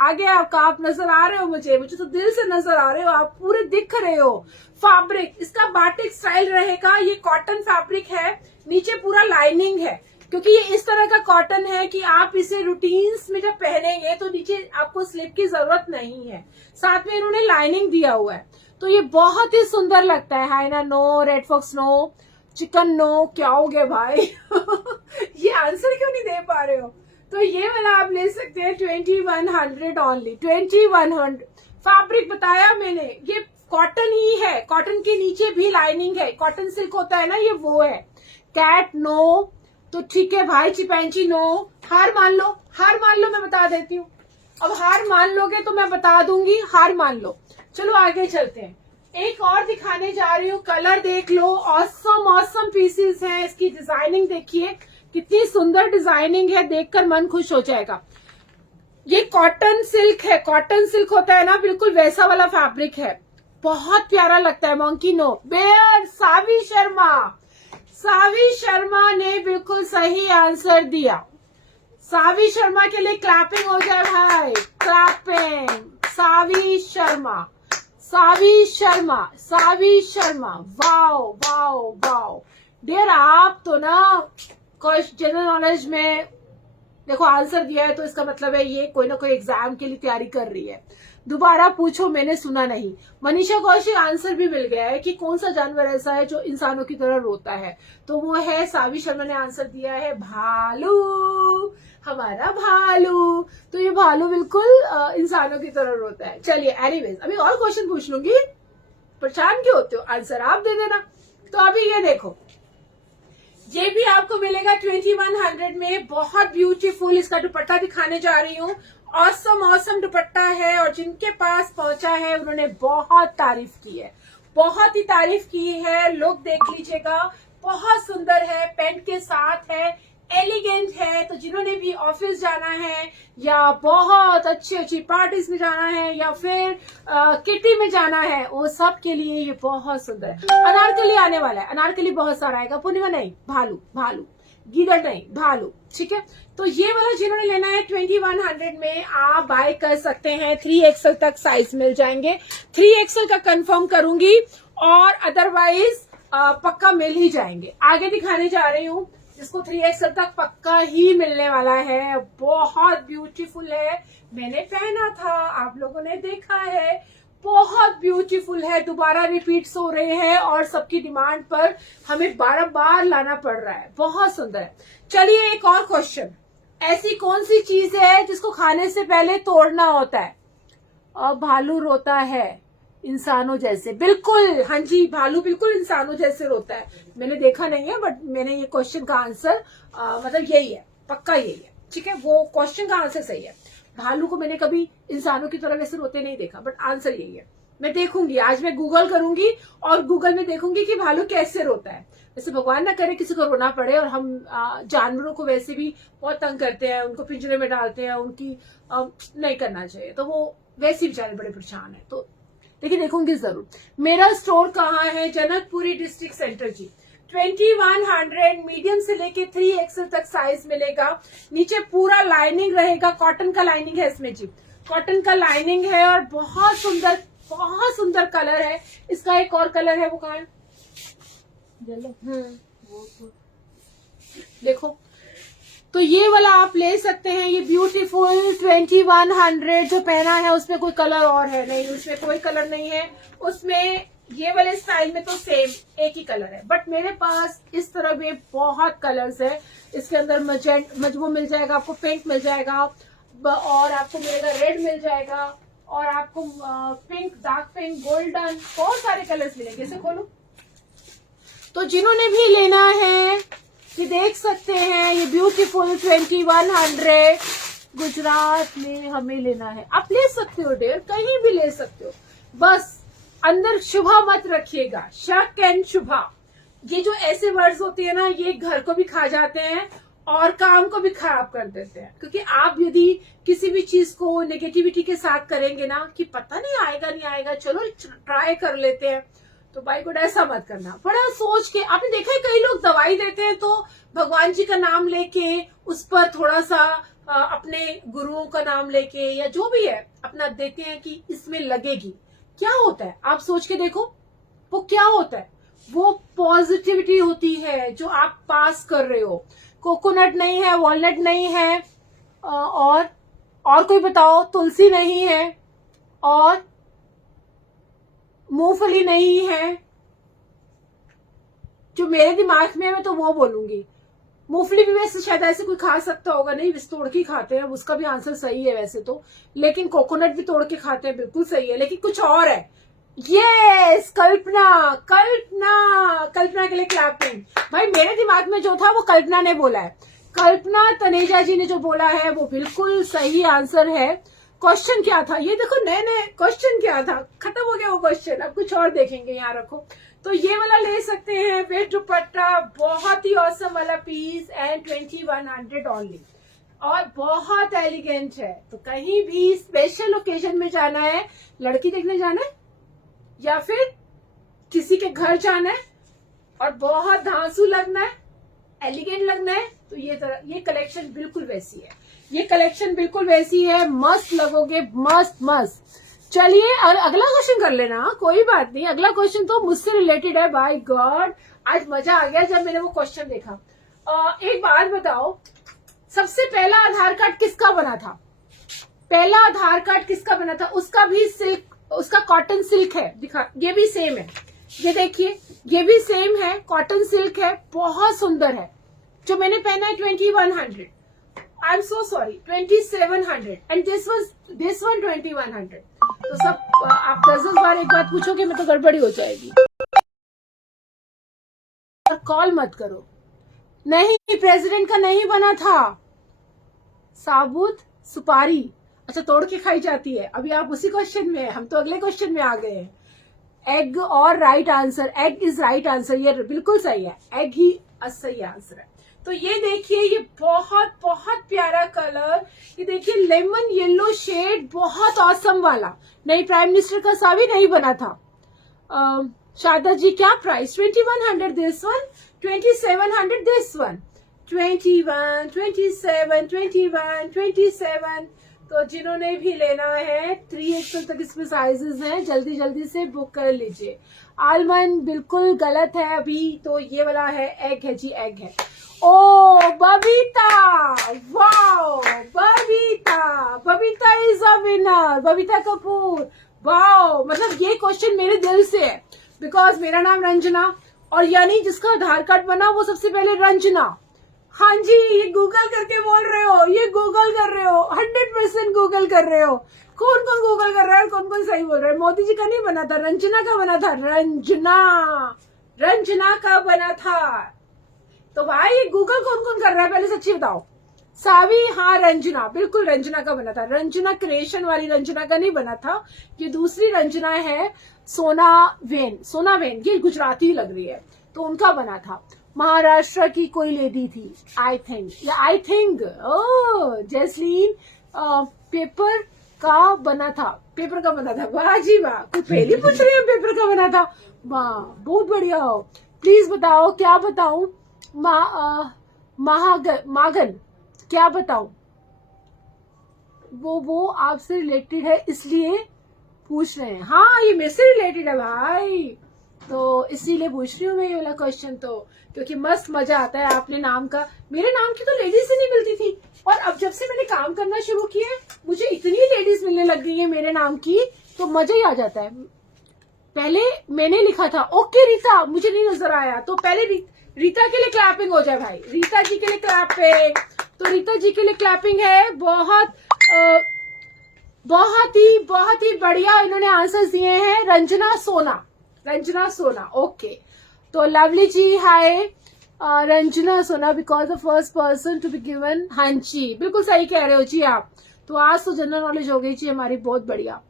आगे आपका, आप नजर आ रहे हो मुझे तो दिल से नजर आ रहे हो, आप पूरे दिख रहे हो। फैब्रिक इसका बाटिक स्टाइल रहेगा। ये कॉटन फैब्रिक है, नीचे पूरा लाइनिंग है, क्योंकि ये इस तरह का कॉटन है कि आप इसे रूटीन्स में जब पहनेंगे तो नीचे आपको स्लिप की जरूरत नहीं है। साथ में इन्होंने लाइनिंग दिया हुआ है, तो ये बहुत ही सुंदर लगता है। Hyena no, red fox no, chicken no. क्या हो गया भाई ये आंसर क्यों नहीं दे पा रहे हो? तो ये वाला आप ले सकते हैं 2100 ओनली। 2100 फैब्रिक बताया मैंने, ये कॉटन ही है, कॉटन के नीचे भी लाइनिंग है। कॉटन सिल्क होता है ना, ये वो है। कैट नो, तो ठीक है भाई। चिपैंची नो। हार मान लो, हार मान लो, मैं बता देती हूँ। अब हार मान लोगे तो मैं बता दूंगी, हार मान लो। चलो आगे चलते हैं। एक और दिखाने जा रही हूँ, कलर देख लो। ऑसम ऑसम पीसेस हैं। इसकी डिजाइनिंग देखिए, कितनी सुंदर डिजाइनिंग है, देखकर मन खुश हो जाएगा। ये कॉटन सिल्क है, कॉटन सिल्क होता है ना, बिल्कुल वैसा वाला फैब्रिक है, बहुत प्यारा लगता है। Monkey no. Bear Savi Sharma, Savi Sharma ने बिल्कुल सही आंसर दिया। सावी शर्मा के लिए क्लैपिंग हो जाए भाई, clapping. Savi Sharma, Savi Sharma, Savi Sharma. Wow wow wow dear, आप तो ना जनरल नॉलेज में देखो आंसर दिया है, तो इसका मतलब है ये कोई ना कोई एग्जाम के लिए तैयारी कर रही है। दोबारा पूछो, मैंने सुना नहीं। मनीषा कौशिक आंसर भी मिल गया है कि कौन सा जानवर ऐसा है जो इंसानों की तरह रोता है, तो वो है, सावी शर्मा ने आंसर दिया है, भालू। हमारा भालू, तो ये भालू बिल्कुल इंसानों की तरह रोता है। चलिए एनीवेज, अभी और क्वेश्चन पूछ लूंगी, परेशान क्यों होते हो, आंसर आप दे देना। तो अभी ये देखो, ये भी आपको मिलेगा 2100 में, बहुत ब्यूटीफुल। इसका दुपट्टा दिखाने जा रही हूँ। ऑसम ऑसम दुपट्टा है, और जिनके पास पहुंचा है उन्होंने बहुत तारीफ की है, बहुत ही तारीफ की है। लुक देख लीजिएगा, बहुत सुंदर है, पेंट के साथ है, एलिगेंट है। तो जिन्होंने भी ऑफिस जाना है, या बहुत अच्छी अच्छी पार्टीज में जाना है, या फिर किटी में जाना है, वो सब के लिए ये बहुत सुंदर है। अनारकली आने वाला है, अनारकली बहुत सारा आएगा। पूर्णिमा नहीं, भालू, भालू, गीदड़ नहीं, भालू। ठीक है, तो ये वाला जिन्होंने लेना है 2100 में आप बाय कर सकते हैं। 3XL तक साइज मिल जाएंगे। 3XL का कंफर्म करूंगी, और अदरवाइज पक्का मिल ही जाएंगे। आगे दिखाने जा रही हूँ, जिसको 3XL तक पक्का ही मिलने वाला है। बहुत ब्यूटीफुल है, मैंने पहना था, आप लोगों ने देखा है, बहुत ब्यूटीफुल है। दोबारा रिपीट्स हो रहे हैं, और सबकी डिमांड पर हमें बार बार लाना पड़ रहा है, बहुत सुंदर है। चलिए एक और क्वेश्चन, ऐसी कौन सी चीज है जिसको खाने से पहले तोड़ना होता है? और भालू रोता है इंसानों जैसे, बिल्कुल, हाँ जी, भालू बिल्कुल इंसानों जैसे रोता है। मैंने देखा नहीं है, बट मैंने ये क्वेश्चन का आंसर मतलब यही है, पक्का यही है। ठीक है, वो क्वेश्चन का आंसर सही है। भालू को मैंने कभी इंसानों की तरह वैसे रोते नहीं देखा, बट आंसर यही है। मैं देखूंगी, आज मैं गूगल करूंगी और गूगल में देखूंगी कि भालू कैसे रोता है। वैसे भगवान ना करे किसी को रोना पड़े, और हम जानवरों को वैसे भी बहुत तंग करते हैं, उनको पिंजरे में डालते हैं, उनकी नहीं करना चाहिए, तो वो वैसे बेचारे बड़े परेशान है। तो लेकिन देखूंगी जरूर। मेरा स्टोर कहाँ है? जनकपुरी डिस्ट्रिक्ट सेंटर जी। 2100 मीडियम से लेके 3XL तक साइज मिलेगा। नीचे पूरा लाइनिंग रहेगा, कॉटन का लाइनिंग है इसमें जी, कॉटन का लाइनिंग है और बहुत सुंदर कलर है। इसका एक और कलर है, वो कहाँ है? देखो, तो ये वाला आप ले सकते हैं। ये ब्यूटीफुल 2100 जो पहना है उसमें कोई कलर और है नहीं, उसमें कोई कलर नहीं है। उसमें ये वाले स्टाइल में तो सेम एक ही कलर है, बट मेरे पास इस तरह में बहुत कलर्स है। इसके अंदर मजबू मिल जाएगा, आपको पिंक मिल जाएगा, और आपको मिलेगा रेड मिल जाएगा, और आपको पिंक, डार्क पिंक, गोल्डन, बहुत सारे कलर्स मिलेंगे। इसे खोलो। तो जिन्होंने भी लेना है ये देख सकते हैं। ये ब्यूटीफुल 2100 गुजरात में हमें लेना है। आप ले सकते हो डेयर, कहीं भी ले सकते हो, बस अंदर शुभा मत रखिएगा, शक एंड शुभा। ये जो ऐसे वर्ड्स होते हैं ना, ये घर को भी खा जाते हैं और काम को भी खराब कर देते हैं। क्योंकि आप यदि किसी भी चीज को नेगेटिविटी के साथ करेंगे ना, कि पता नहीं आएगा नहीं आएगा, चलो ट्राई कर लेते हैं, तो भाई गुड ऐसा मत करना। बड़ा सोच के, आपने देखा है कई लोग दवाई देते हैं तो भगवान जी का नाम लेके उस पर थोड़ा सा अपने गुरुओं का नाम लेके या जो भी है अपना देते हैं कि इसमें लगेगी। क्या होता है आप सोच के देखो, वो क्या होता है? वो पॉजिटिविटी होती है जो आप पास कर रहे हो। कोकोनट नहीं है, वॉलनट नहीं है, और कोई बताओ, तुलसी नहीं है, और मूंगफली नहीं है। जो मेरे दिमाग में है मैं तो वो बोलूंगी। मूंगफली भी वैसे शायद ऐसे कोई खा सकता होगा, नहीं तोड़ के खाते हैं, उसका भी आंसर सही है वैसे तो। लेकिन कोकोनट भी तोड़ के खाते हैं, बिल्कुल सही है, लेकिन कुछ और है। यस, कल्पना के लिए क्लैपिंग। भाई मेरे दिमाग में जो था वो कल्पना ने बोला है, कल्पना तनेजा जी ने जो बोला है वो बिल्कुल सही आंसर है। क्वेश्चन क्या था ये देखो, नए क्वेश्चन क्या था, खत्म हो गया वो क्वेश्चन, अब कुछ और देखेंगे। यहाँ रखो, तो ये वाला ले सकते हैं विद दुपट्टा, बहुत ही ऑसम वाला पीस, एंड 2100 ओनली, और बहुत एलिगेंट है। तो कहीं भी स्पेशल ओकेजन में जाना है, लड़की देखने जाना है या फिर किसी के घर जाना है और बहुत धांसू लगना है, एलिगेंट लगना है, तो ये कलेक्शन बिल्कुल वैसी है। ये कलेक्शन बिल्कुल वैसी है, मस्त लगोगे, मस्त। चलिए, और अगला क्वेश्चन कर लेना, कोई बात नहीं। अगला क्वेश्चन तो मुझसे रिलेटेड है। बाय गॉड, आज मजा आ गया जब मैंने वो क्वेश्चन देखा। एक बात बताओ, सबसे पहला आधार कार्ड किसका बना था? पहला आधार कार्ड किसका बना था? उसका भी सिल्क, उसका कॉटन सिल्क है, दिखा, ये भी सेम है, ये देखिए, ये भी सेम है, कॉटन सिल्क है, बहुत सुंदर है। जो मैंने पहना है 2100, I am so sorry 2700, and this one 2100। तो सब आप 10 बार एक बात पूछोगे मैं तो गड़बड़ी हो जाएगी। और कॉल मत करो। नहीं, प्रेसिडेंट का नहीं बना था, साबुत सुपारी, अच्छा तोड़ के खाई जाती है। अभी आप उसी क्वेश्चन में है, हम तो अगले क्वेश्चन में आ गए हैं। एग और right answer, egg is right answer, ये बिल्कुल सही है, एग ही सही आंसर है। तो ये देखिए, ये बहुत प्यारा कलर, ये देखिए लेमन येलो शेड, बहुत ऑसम वाला। नहीं, प्राइम मिनिस्टर का सा भी नहीं बना था। शारदा जी क्या price? 2100 this one, 2700 this one, 21, 27, 21, 27। तो जिन्होंने भी लेना है 3XL तक इसमें साइजेस हैं, जल्दी से बुक कर लीजिए। आलमंड बिल्कुल गलत है अभी, तो ये वाला है, एग है जी, एग है। Oh Babita, wow, Babita is a winner, Babita Kapoor, wow. मतलब ये क्वेश्चन मेरे दिल से है, बिकॉज मेरा नाम रंजना, और यानी जिसका आधार कार्ड बना वो सबसे पहले रंजना। हाँ जी, ये गूगल करके बोल रहे हो, ये गूगल कर रहे हो, 100% गूगल कर रहे हो। कौन गूगल कर रहा है, कौन सही बोल रहा है? मोदी जी का नहीं बना था, रंजना का बना था, रंजना का बना था। तो भाई ये गूगल कौन कर रहा है, पहले सच्ची बताओ, सावी, हाँ रंजना, बिल्कुल रंजना का बना था। रंजना क्रिएशन वाली रंजना का नहीं बना था, ये दूसरी रंजना है, सोना वेन, ये गुजराती लग रही है, तो उनका बना था। महाराष्ट्र की कोई लेडी थी, I think oh Jasleen, paper का बना था, वाह जी वाह, कोई पहले पूछ रही है पेपर का बना था, वाह बहुत बढ़िया हो। प्लीज बताओ, क्या बताऊं, मागन क्या बताऊं, वो आपसे रिलेटेड है इसलिए पूछ रहे हैं। हाँ ये मेरे से रिलेटेड है भाई, तो इसीलिए पूछ रही हूँ मैं ये वाला क्वेश्चन, तो क्योंकि मस्त मजा आता है आपने नाम का। मेरे नाम की तो लेडीज ही नहीं मिलती थी, और अब जब से मैंने काम करना शुरू किया है मुझे इतनी लेडीज मिलने लग गई है मेरे नाम की, तो मजा ही आ जाता है। पहले मैंने लिखा था ओके रीता, मुझे नहीं नजर आया, तो पहले रीता के लिए क्लैपिंग हो जाए भाई, रीता जी के लिए क्लैपिंग। तो रीता जी के लिए क्लैपिंग है, बहुत ही बढ़िया इन्होंने आंसर्स दिए हैं। रंजना सोना, ओके। तो lovely ji hi, Ranjana Sona because the first person to be given, हाँ जी बिल्कुल सही कह रहे हो जी आप। तो आज तो जनरल नॉलेज हो गई जी हमारी, बहुत बढ़िया।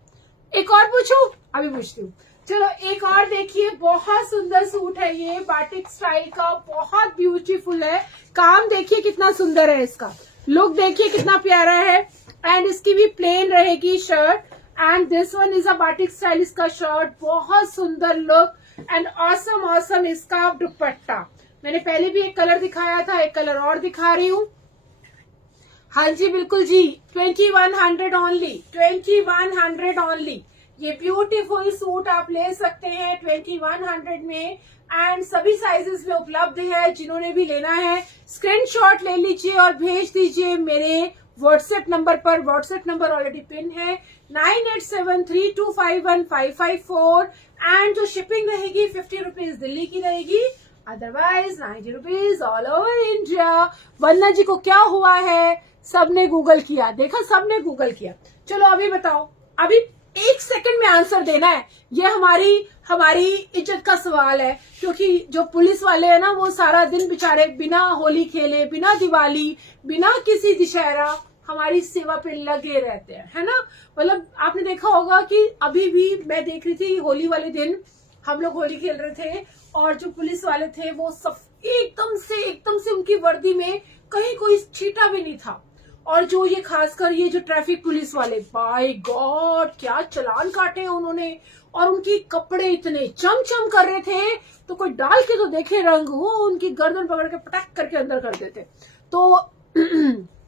एक और पूछूं, अभी पूछती हूँ, चलो एक और देखिए, बहुत सुंदर सूट है ये, बाटिक स्टाइल का, बहुत ब्यूटीफुल है, काम देखिए कितना सुंदर है, इसका लुक देखिए कितना प्यारा है, एंड इसकी भी प्लेन रहेगी shirt, and this one is a batik style इसका शर्ट, बहुत सुंदर लुक एंड ऑसम इसका दुपट्टा। मैंने पहले भी एक कलर दिखाया था, एक कलर और दिखा रही हूँ। हाँ जी बिल्कुल जी, 2100 ओनली, ये ब्यूटीफुल सूट आप ले सकते हैं 2100 में, एंड सभी साइजेस में उपलब्ध है। जिन्होंने भी लेना है स्क्रीनशॉट ले लीजिए और भेज दीजिए मेरे व्हाट्सएप नंबर पर, व्हाट्सएप नंबर ऑलरेडी पिन है 9873251554, एंड जो शिपिंग रहेगी 50 रुपीज दिल्ली की रहेगी, otherwise 90 rupees all over India. Vandana ji को क्या हुआ है, सबने गूगल किया, देखा सबने गूगल किया। चलो अभी बताओ, अभी 1 सेकंड में आंसर देना है, ये हमारी इज्जत का सवाल है, क्योंकि जो पुलिस वाले हैं ना वो सारा दिन बेचारे बिना होली खेले, बिना दिवाली, बिना किसी दशहरा हमारी सेवा पे लगे रहते हैं, है ना। मतलब आपने देखा होगा कि अभी भी मैं देख रही थी, होली वाले दिन हम लोग होली खेल रहे थे, और जो पुलिस वाले थे वो सब एकदम से उनकी वर्दी में कहीं कोई छींटा भी नहीं था, और जो ये खासकर ये जो ट्रैफिक पुलिस वाले, बाय गॉड क्या चालान काटे हैं उन्होंने, और उनके कपड़े इतने चमचम कर रहे थे, तो कोई डाल के तो देखे रंग, वो उनकी गर्दन पकड़ के पटक करके अंदर कर देते। तो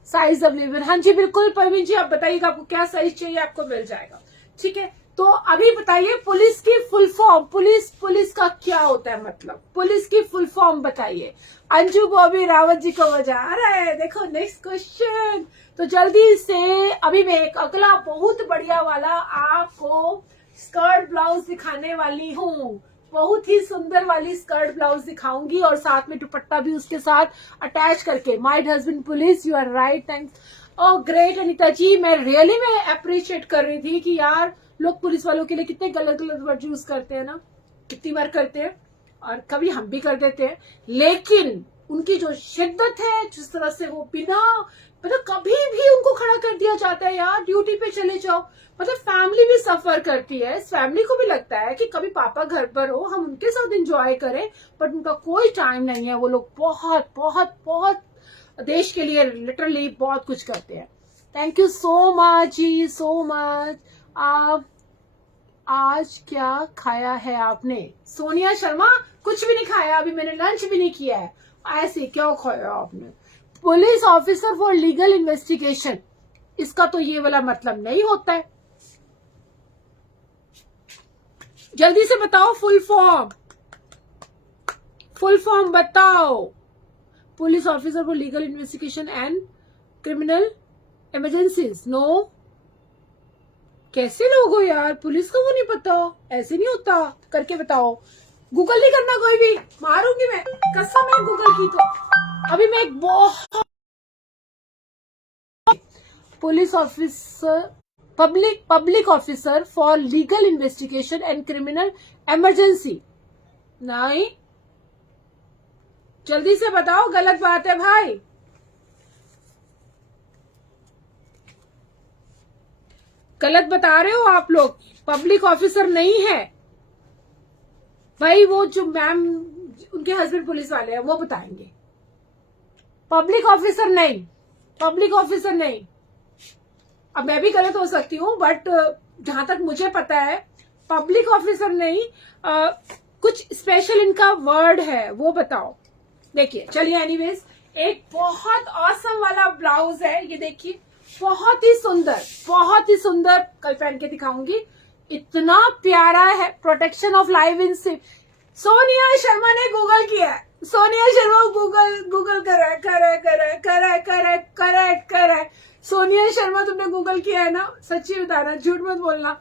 साइज अवेलेबल, हाँ जी बिल्कुल परवीन जी, आप बताइएगा आपको क्या साइज चाहिए, आपको मिल जाएगा, ठीक है। तो अभी बताइए पुलिस की फुल फॉर्म, पुलिस का क्या होता है, मतलब पुलिस की फुल फॉर्म बताइए। अंजू बॉबी रावत जी को मजा आ रहा है, देखो नेक्स्ट क्वेश्चन। तो जल्दी से अभी मैं एक अगला बहुत बढ़िया वाला आपको स्कर्ट ब्लाउज दिखाने वाली हूँ, बहुत ही सुंदर वाली स्कर्ट ब्लाउज दिखाऊंगी, और साथ में दुपट्टा भी उसके साथ अटैच करके। My husband police, you are right, thanks, oh great Anita ji. मैं अप्रिशिएट कर रही थी कि यार लोग पुलिस वालों के लिए कितने गलत वर्ड यूज करते हैं ना, कितनी बार करते हैं, और कभी हम भी कर देते हैं, लेकिन उनकी जो शिद्दत है, जिस तरह से वो बिना मतलब कभी भी उनको खड़ा कर दिया जाता है, यार ड्यूटी पे चले जाओ, मतलब फैमिली भी सफर करती है, फैमिली को भी लगता है कि कभी पापा घर पर हो, हम उनके साथ एंजॉय करें, बट उनका कोई टाइम नहीं है। वो लोग बहुत बहुत बहुत देश के लिए लिटरली बहुत कुछ करते हैं। थैंक यू सो मच जी, सो मच। आप आज क्या खाया है आपने? सोनिया शर्मा, कुछ भी नहीं खाया, अभी मैंने लंच भी नहीं किया है, ऐसे क्या खाया आपने? Police officer for legal investigation, इसका तो ये वाला मतलब नहीं होता है। जल्दी से बताओ फुल फॉर्म बताओ। Police officer for legal investigation and criminal emergencies, no, कैसे लोग हो यार, पुलिस को वो नहीं पता, ऐसे नहीं होता, करके बताओ। गूगल नहीं करना कोई भी, मारूंगी मैं कसम है गूगल की। तो अभी मैं एक बहुत police officer, public officer for legal investigation and criminal emergency, नहीं, जल्दी से बताओ, गलत बात है भाई। गलत बता रहे हो आप लोग, पब्लिक ऑफिसर नहीं है भाई। वो जो मैम उनके हस्बैंड पुलिस वाले हैं वो बताएंगे, पब्लिक ऑफिसर नहीं, पब्लिक ऑफिसर नहीं। अब मैं भी गलत हो सकती हूँ, बट जहां तक मुझे पता है पब्लिक ऑफिसर नहीं। कुछ स्पेशल इनका वर्ड है, वो बताओ। देखिए चलिए, एनीवेज एक बहुत ऑसम वाला ब्लाउज है, ये देखिए, बहुत ही सुंदर, बहुत ही सुंदर। कल पहन के दिखाऊंगी, इतना प्यारा है। Protection of live in ship. Sonia Sharma ने गूगल किया है, सोनिया शर्मा गूगल करेक्ट। सोनिया शर्मा तुमने गूगल किया है ना, सच्ची बताना, झूठ मत बोलना।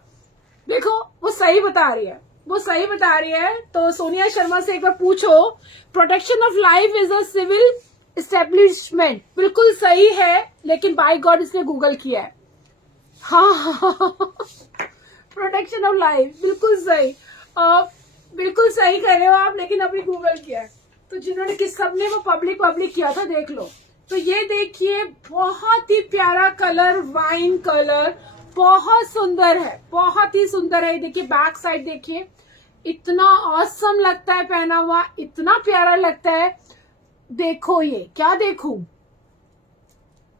देखो वो सही बता रही है, वो सही बता रही है। तो सोनिया शर्मा से एक बार पूछो, protection of life is a civil establishment. बिल्कुल सही है, लेकिन बाय गॉड इसने गूगल किया है। हाँ प्रोटेक्शन ऑफ लाइफ बिल्कुल सही, बिल्कुल सही कर रहे हो आप, लेकिन अभी गूगल किया है। तो जिन्होंने किस सबने वो पब्लिक किया था, देख लो। तो ये देखिए, बहुत ही प्यारा कलर, वाइन कलर, बहुत सुंदर है, बहुत ही सुंदर है। देखिए बैक साइड देखिए, इतना ऑसम लगता है पहना हुआ, इतना प्यारा लगता है। देखो ये क्या देखूं,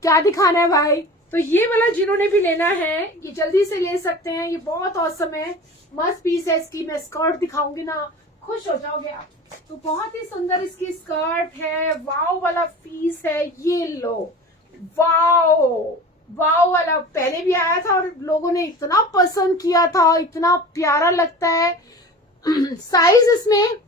क्या दिखाना है भाई। तो ये वाला जिन्होंने भी लेना है ये जल्दी से ले सकते हैं, ये बहुत ऑसम है, मस्त पीस है। इसकी मैं स्कर्ट दिखाऊंगी ना, खुश हो जाओगे आप। तो बहुत ही सुंदर इसकी स्कर्ट है, वाव वाला पीस है। ये लो, वाव वाला पहले भी आया था और लोगों ने इतना पसंद किया था, इतना प्यारा लगता है। साइज इसमें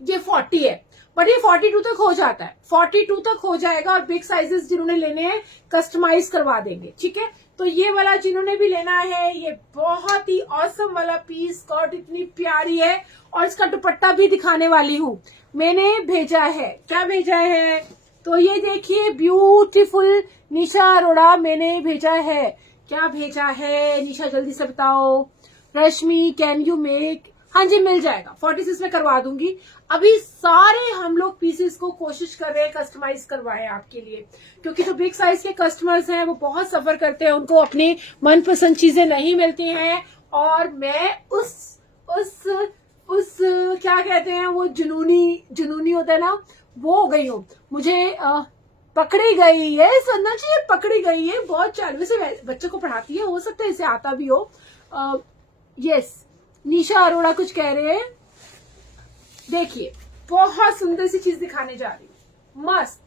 ये 40 है, बट ये 42 तक हो जाता है, 42 तक हो जाएगा। और बिग साइजेस जिन्होंने लेने हैं कस्टमाइज करवा देंगे, ठीक है। तो ये वाला जिन्होंने भी लेना है, ये बहुत ही ऑसम वाला पीस, स्कर्ट इतनी प्यारी है। और इसका दुपट्टा भी दिखाने वाली हूँ, मैंने भेजा है। क्या भेजा है? तो ये देखिए, ब्यूटीफुल निशा अरोड़ा मैंने भेजा है। क्या भेजा है निशा, जल्दी से बताओ। रश्मि कैन यू मेक, हाँ जी मिल जाएगा, 46 में करवा दूंगी। अभी सारे हम लोग पीसेस को कोशिश कर रहे हैं कस्टमाइज करवाएं आपके लिए, क्योंकि जो बिग साइज के कस्टमर्स हैं वो बहुत सफर करते हैं, उनको अपनी मनपसंद चीजें नहीं मिलती हैं। और मैं उस क्या कहते हैं, वो जुनूनी होता है ना, वो हो गई हूँ। मुझे पकड़ी गई है संजना जी, ये पकड़ी गई है। बहुत चालू से बच्चों को पढ़ाती है, हो सकता है इसे आता भी हो। यस, निशा अरोड़ा कुछ कह रहे हैं। देखिए बहुत सुंदर सी चीज दिखाने जा रही हूँ, मस्त।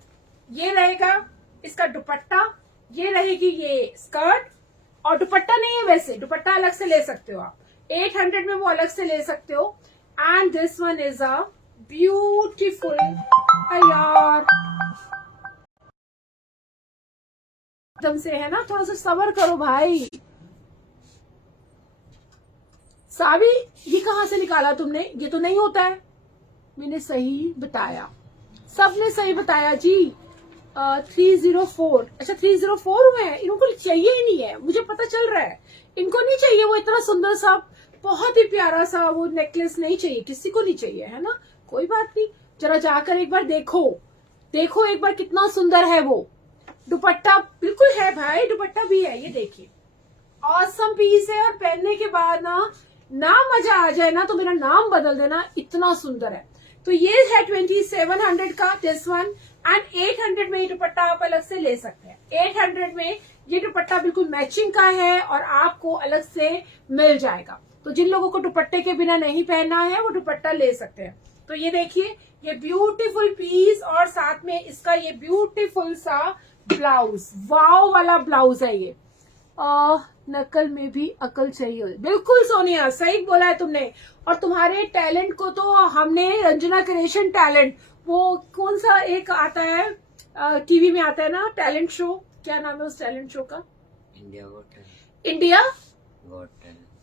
ये रहेगा इसका दुपट्टा, ये रहेगी ये स्कर्ट। और दुपट्टा नहीं है वैसे, दुपट्टा अलग से ले सकते हो आप, 800 में वो अलग से ले सकते हो। And this one is a beautiful, यार एकदम से है ना, थोड़ा सा सबर करो भाई। सावी, ये कहां से निकाला तुमने? ये तो नहीं होता है। मैंने सही बताया, सबने सही बताया जी। 304, अच्छा 304 हुए हैं। इनको चाहिए ही नहीं है, मुझे पता चल रहा है, इनको नहीं चाहिए वो इतना सुंदर सा, बहुत ही प्यारा सा वो नेकलेस नहीं चाहिए, किसी को नहीं चाहिए, है ना। कोई बात नहीं, जरा जाकर एक बार देखो एक बार कितना सुंदर है वो। दुपट्टा बिल्कुल है भाई, दुपट्टा भी है, ये देखिए ऑसम पीस है। और पहनने के बाद ना मजा आ जाए ना, तो मेरा नाम बदल देना, इतना सुंदर है। तो ये है 2700 का दिस वन। एंड 800 में ये दुपट्टा आप अलग से ले सकते हैं। 800 में ये दुपट्टा बिल्कुल मैचिंग का है और आपको अलग से मिल जाएगा। तो जिन लोगों को दुपट्टे के बिना नहीं पहनना है वो दुपट्टा ले सकते हैं। तो ये देखिए, ये ब्यूटीफुल पीस और साथ में इसका ये ब्यूटीफुल सा ब्लाउज, वाव वाला ब्लाउज है ये। नकल में भी अकल चाहिए। बिल्कुल सोनिया, सही बोला है तुमने। और तुम्हारे टैलेंट को तो हमने रंजना क्रिएशन टैलेंट, वो कौन सा एक आता है टीवी में आता है ना टैलेंट शो, क्या नाम है उस टैलेंट शो का? इंडिया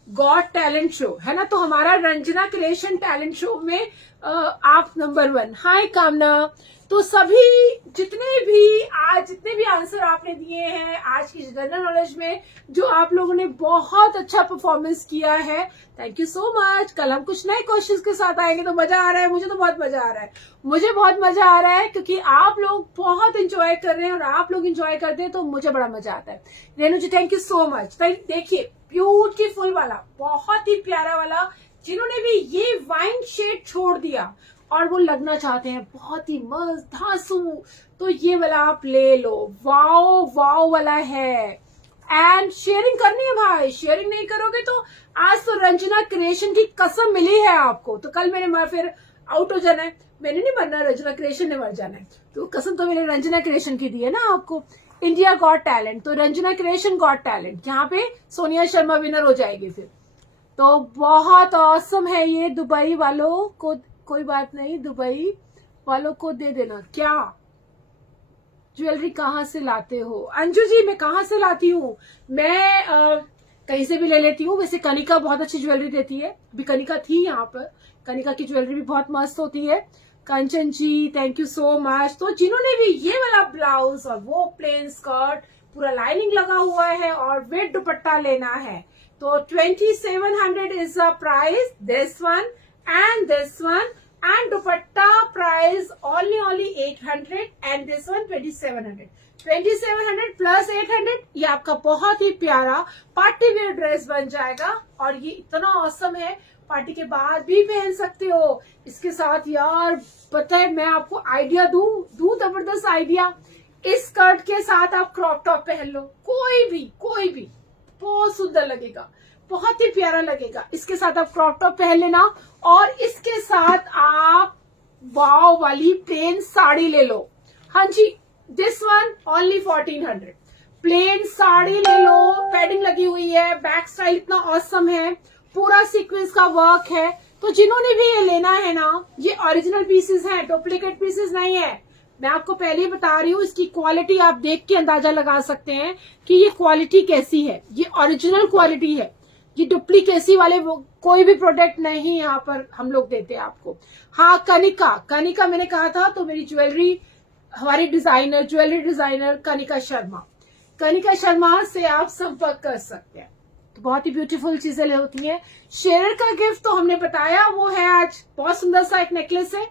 गॉट टैलेंट शो, है ना। तो हमारा रंजना क्रिएशन टैलेंट शो में आप नंबर 1। हाय कामना, तो सभी जितने भी आंसर आपने दिए हैं आज की जनरल नॉलेज में, जो आप लोगों ने बहुत अच्छा परफॉर्मेंस किया है, थैंक यू सो मच। कल हम कुछ नए क्वेश्चंस के साथ आएंगे, तो मजा आ रहा है, मुझे तो बहुत मजा आ रहा है, मुझे बहुत मजा आ रहा है, क्योंकि आप लोग बहुत इंजॉय कर रहे हैं और आप लोग इंजॉय करते हैं तो मुझे बड़ा मजा आता है। रेनू जी थैंक यू सो मच। देखिए ब्यूटीफुल वाला, बहुत ही प्यारा वाला, जिन्होंने भी ये वाइन शेड छोड़ दिया और वो लगना चाहते हैं बहुत ही मस्त धांसू, तो ये वाला आप ले लो। वाओ वाओ वाला है। एंड शेयरिंग करनी है भाई, शेयरिंग नहीं करोगे तो आज तो रंजना क्रिएशन की कसम मिली है आपको, तो कल मैंने फिर आउट हो जाना है, मैंने नहीं मरना, रंजना क्रिएशन ने मर जाना है, तो कसम तो मैंने रंजना क्रिएशन की दी है ना आपको। इंडिया गॉट टैलेंट, तो रंजना क्रिएशन गॉट टैलेंट, यहाँ पे सोनिया शर्मा विनर हो जाएगी फिर। तो बहुत औसम है ये। दुबई वालों को कोई बात नहीं, दुबई वालों को दे देना। क्या ज्वेलरी कहाँ से लाते हो? अंजू जी मैं कहाँ से लाती हूँ, मैं कहीं से भी ले लेती हूँ। वैसे कनिका बहुत अच्छी ज्वेलरी देती है, अभी कनिका थी यहाँ पर, कनिका की ज्वेलरी भी बहुत मस्त होती है। कंचन ji thank you so much. तो जिन्होंने भी ये वाला ब्लाउज और वो प्लेन स्कर्ट, पूरा लाइनिंग लगा हुआ है और विद दुपट्टा लेना है, तो 2700 is the price, this one and this one, and dupatta price only 800 and this one 2700 plus 800, ये आपका बहुत ही प्यारा पार्टी वेयर ड्रेस बन जाएगा। और ये इतना औसम है, पार्टी के बाद भी पहन सकते हो। इसके साथ यार पता है मैं आपको आइडिया दूं जबरदस्त आइडिया, इस स्कर्ट के साथ आप क्रॉप टॉप पहन लो, कोई भी बहुत सुंदर लगेगा, बहुत ही प्यारा लगेगा। इसके साथ आप क्रॉप टॉप पहन लेना और इसके साथ आप वाव वाली प्लेन साड़ी ले लो। हाँ जी, this one only 1400, plain sari ले लो, पैडिंग लगी हुई है, बैक स्टाइल इतना ऑसम है, पूरा सीक्वेंस का वर्क है। तो जिन्होंने भी ये लेना है ना, ये ओरिजिनल पीसेस हैं, डुप्लीकेट पीसेस नहीं है। मैं आपको पहले ही बता रही हूँ, इसकी क्वालिटी आप देख के अंदाजा लगा सकते हैं कि ये क्वालिटी कैसी है। ये ओरिजिनल क्वालिटी है, ये डुप्लीकेसी वाले वो कोई भी प्रोडक्ट नहीं यहाँ पर हम लोग देते हैं आपको। हाँ कनिका मैंने कहा था, तो मेरी ज्वेलरी, हमारी ज्वेलरी डिजाइनर कनिका शर्मा से आप संपर्क कर सकते हैं। तो बहुत ही ब्यूटीफुल चीजें होती हैं। शेयर का गिफ्ट तो हमने बताया, वो है आज बहुत सुंदर सा एक नेकलेस है,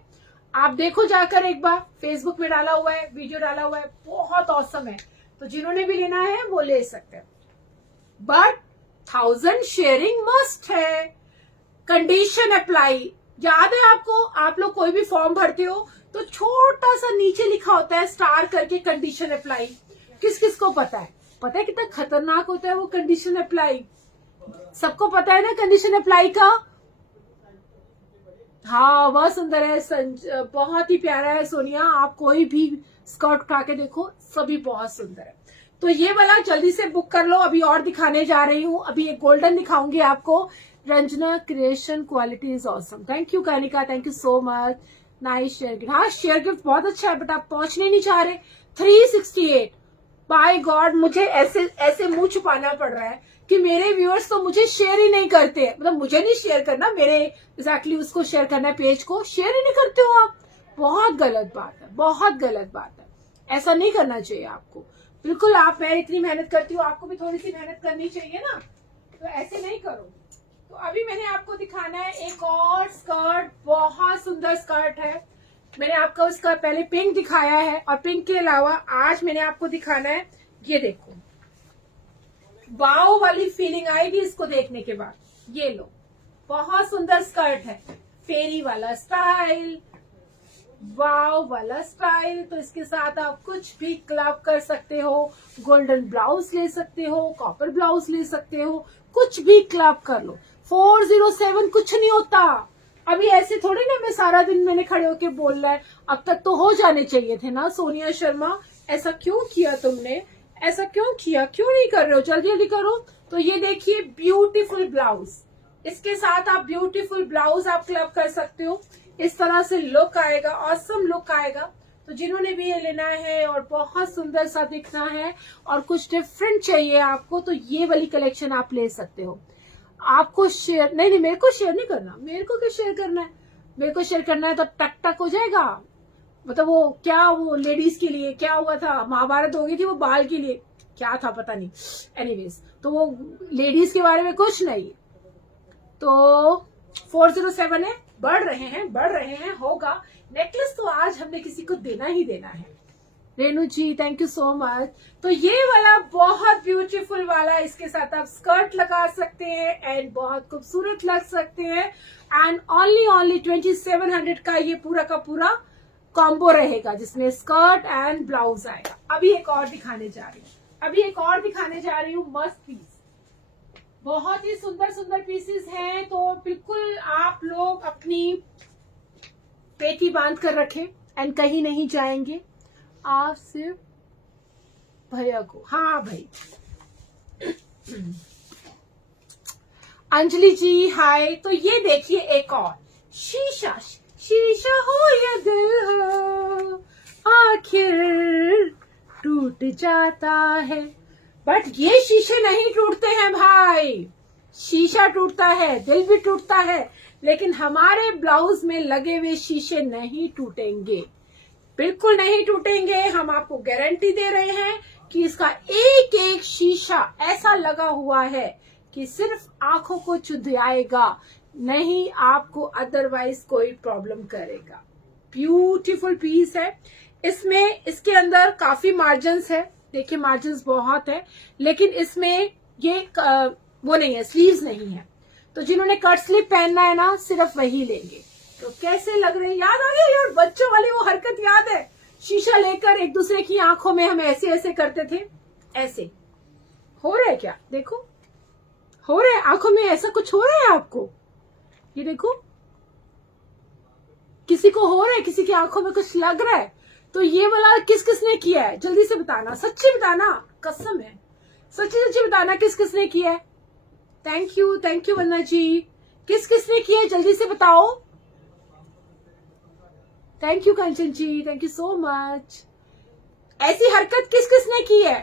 आप देखो जाकर एक बार, फेसबुक में डाला हुआ है, वीडियो डाला हुआ है, बहुत औसम है। तो जिन्होंने भी लेना है वो ले सकते हैं, बट 1000 शेयरिंग मस्ट है। कंडीशन अप्लाई, याद है आपको? आप लोग कोई भी फॉर्म भरते हो तो छोटा सा नीचे लिखा होता है स्टार करके कंडीशन अप्लाई। किस किस को पता है? पता है कितना खतरनाक होता है वो कंडीशन अप्लाई? सबको पता है ना कंडीशन अप्लाई का? हाँ बहुत सुंदर है, बहुत ही प्यारा है सोनिया। आप कोई भी स्कर्ट उठा के देखो, सभी बहुत सुंदर है। तो ये वाला जल्दी से बुक कर लो, अभी और दिखाने जा रही हूँ। अभी एक गोल्डन दिखाऊंगी आपको। Ranjana creation quality is awesome, thank you Kanika, thank you so much. Nice share gift, हाँ शेयर गिफ्ट बहुत अच्छा है, बट आप पहुंचने नहीं चाह रहे। 368, बाय गॉड मुझे ऐसे मुंह छुपाना पड़ रहा है कि मेरे व्यूअर्स तो मुझे शेयर ही नहीं करते। मतलब मुझे नहीं शेयर करना, मेरे एग्जैक्टली उसको शेयर करना है, पेज को शेयर ही नहीं करते हो आप। बहुत गलत बात है, बहुत गलत बात है, ऐसा नहीं करना चाहिए आपको बिल्कुल। मैं इतनी मेहनत करती हूँ, आपको भी थोड़ी सी मेहनत करनी चाहिए ना, तो ऐसे नहीं करो। तो अभी मैंने आपको दिखाना है एक और स्कर्ट, बहुत सुंदर स्कर्ट है। मैंने आपको उसका पहले पिंक दिखाया है, और पिंक के अलावा आज मैंने आपको दिखाना है, ये देखो, वाव वाली फीलिंग आएगी इसको देखने के बाद। ये लो, बहुत सुंदर स्कर्ट है, फेरी वाला स्टाइल, वाव वाला स्टाइल। तो इसके साथ आप कुछ भी क्लब कर सकते हो, गोल्डन ब्लाउज ले सकते हो, कॉपर ब्लाउज ले सकते हो, कुछ भी क्लब कर लो। 407 कुछ नहीं होता। अभी ऐसे थोड़ी ना मैं सारा दिन मैंने खड़े होके बोलना है, अब तक तो हो जाने चाहिए थे ना। सोनिया शर्मा ऐसा क्यों किया तुमने, ऐसा क्यों किया, क्यों नहीं कर रहे हो, जल्दी जल्दी करो। तो ये देखिए ब्यूटीफुल ब्लाउज, इसके साथ आप ब्यूटीफुल ब्लाउज आप क्लब कर सकते हो। इस तरह से लुक आएगा, ऑसम लुक आएगा। तो जिन्होंने भी ये लेना है और बहुत सुंदर सा दिखना है और कुछ डिफरेंट चाहिए आपको, तो ये वाली कलेक्शन आप ले सकते हो। आपको शेयर नहीं, मेरे को शेयर नहीं करना, मेरे को क्या शेयर करना है, मेरे को शेयर करना है तो टक टक हो जाएगा। मतलब वो क्या, वो लेडीज के लिए क्या हुआ था, महाभारत हो गई थी वो बाल के लिए, क्या था पता नहीं। एनीवेज, तो वो लेडीज के बारे में कुछ नहीं। तो 407 है, बढ़ रहे हैं, होगा। नेकलेस तो आज हमने किसी को देना ही देना है। रेनू जी थैंक यू सो मच। तो ये वाला बहुत ब्यूटीफुल वाला, इसके साथ आप स्कर्ट लगा सकते हैं एंड बहुत खूबसूरत लग सकते हैं। एंड ओनली 2700 का ये पूरा का पूरा कॉम्बो रहेगा, जिसमें स्कर्ट एंड ब्लाउज आएगा। अभी एक और दिखाने जा रही हूँ, मस्त पीस, बहुत ही सुंदर सुंदर पीसेस हैं। तो बिल्कुल आप लोग अपनी पेटी बांध कर रखें एंड कहीं नहीं जाएंगे, आप सिर्फ भैया को। हाँ भाई अंजलि जी हाय। तो ये देखिए एक और शीशा हो या दिल हो, आखिर टूट जाता है। बट ये शीशे नहीं टूटते हैं भाई, शीशा टूटता है, दिल भी टूटता है, लेकिन हमारे ब्लाउज में लगे हुए शीशे नहीं टूटेंगे, बिल्कुल नहीं टूटेंगे। हम आपको गारंटी दे रहे हैं कि इसका एक एक शीशा ऐसा लगा हुआ है कि सिर्फ आंखों को चुधियाएगा, नहीं आपको अदरवाइज कोई प्रॉब्लम करेगा। ब्यूटीफुल पीस है। इसमें इसके अंदर काफी मार्जिन्स है, देखिए मार्जिन्स बहुत है, लेकिन इसमें ये वो नहीं है, स्लीव्स नहीं है। तो जिन्होंने कट स्लीव पहनना है ना, सिर्फ वही लेंगे। तो कैसे लग रहे हैं, याद आ गया यार बच्चों वाली वो हरकत याद है, शीशा लेकर एक दूसरे की आंखों में हम ऐसे ऐसे करते थे, ऐसे हो रहा है क्या, देखो हो रहा है, आंखों में ऐसा कुछ हो रहा है आपको, ये देखो किसी को हो रहा है, किसी की आंखों में कुछ लग रहा है। तो ये वाला किस किसने किया है, जल्दी से बताना, सच्ची बताना, कसम है, सच्ची बताना किस किसने किया है। थैंक यू वंदना जी, किस किसने किया है जल्दी से बताओ। Thank you Kanchan ji, thank you so much. ऐसी हरकत किस किसने की है,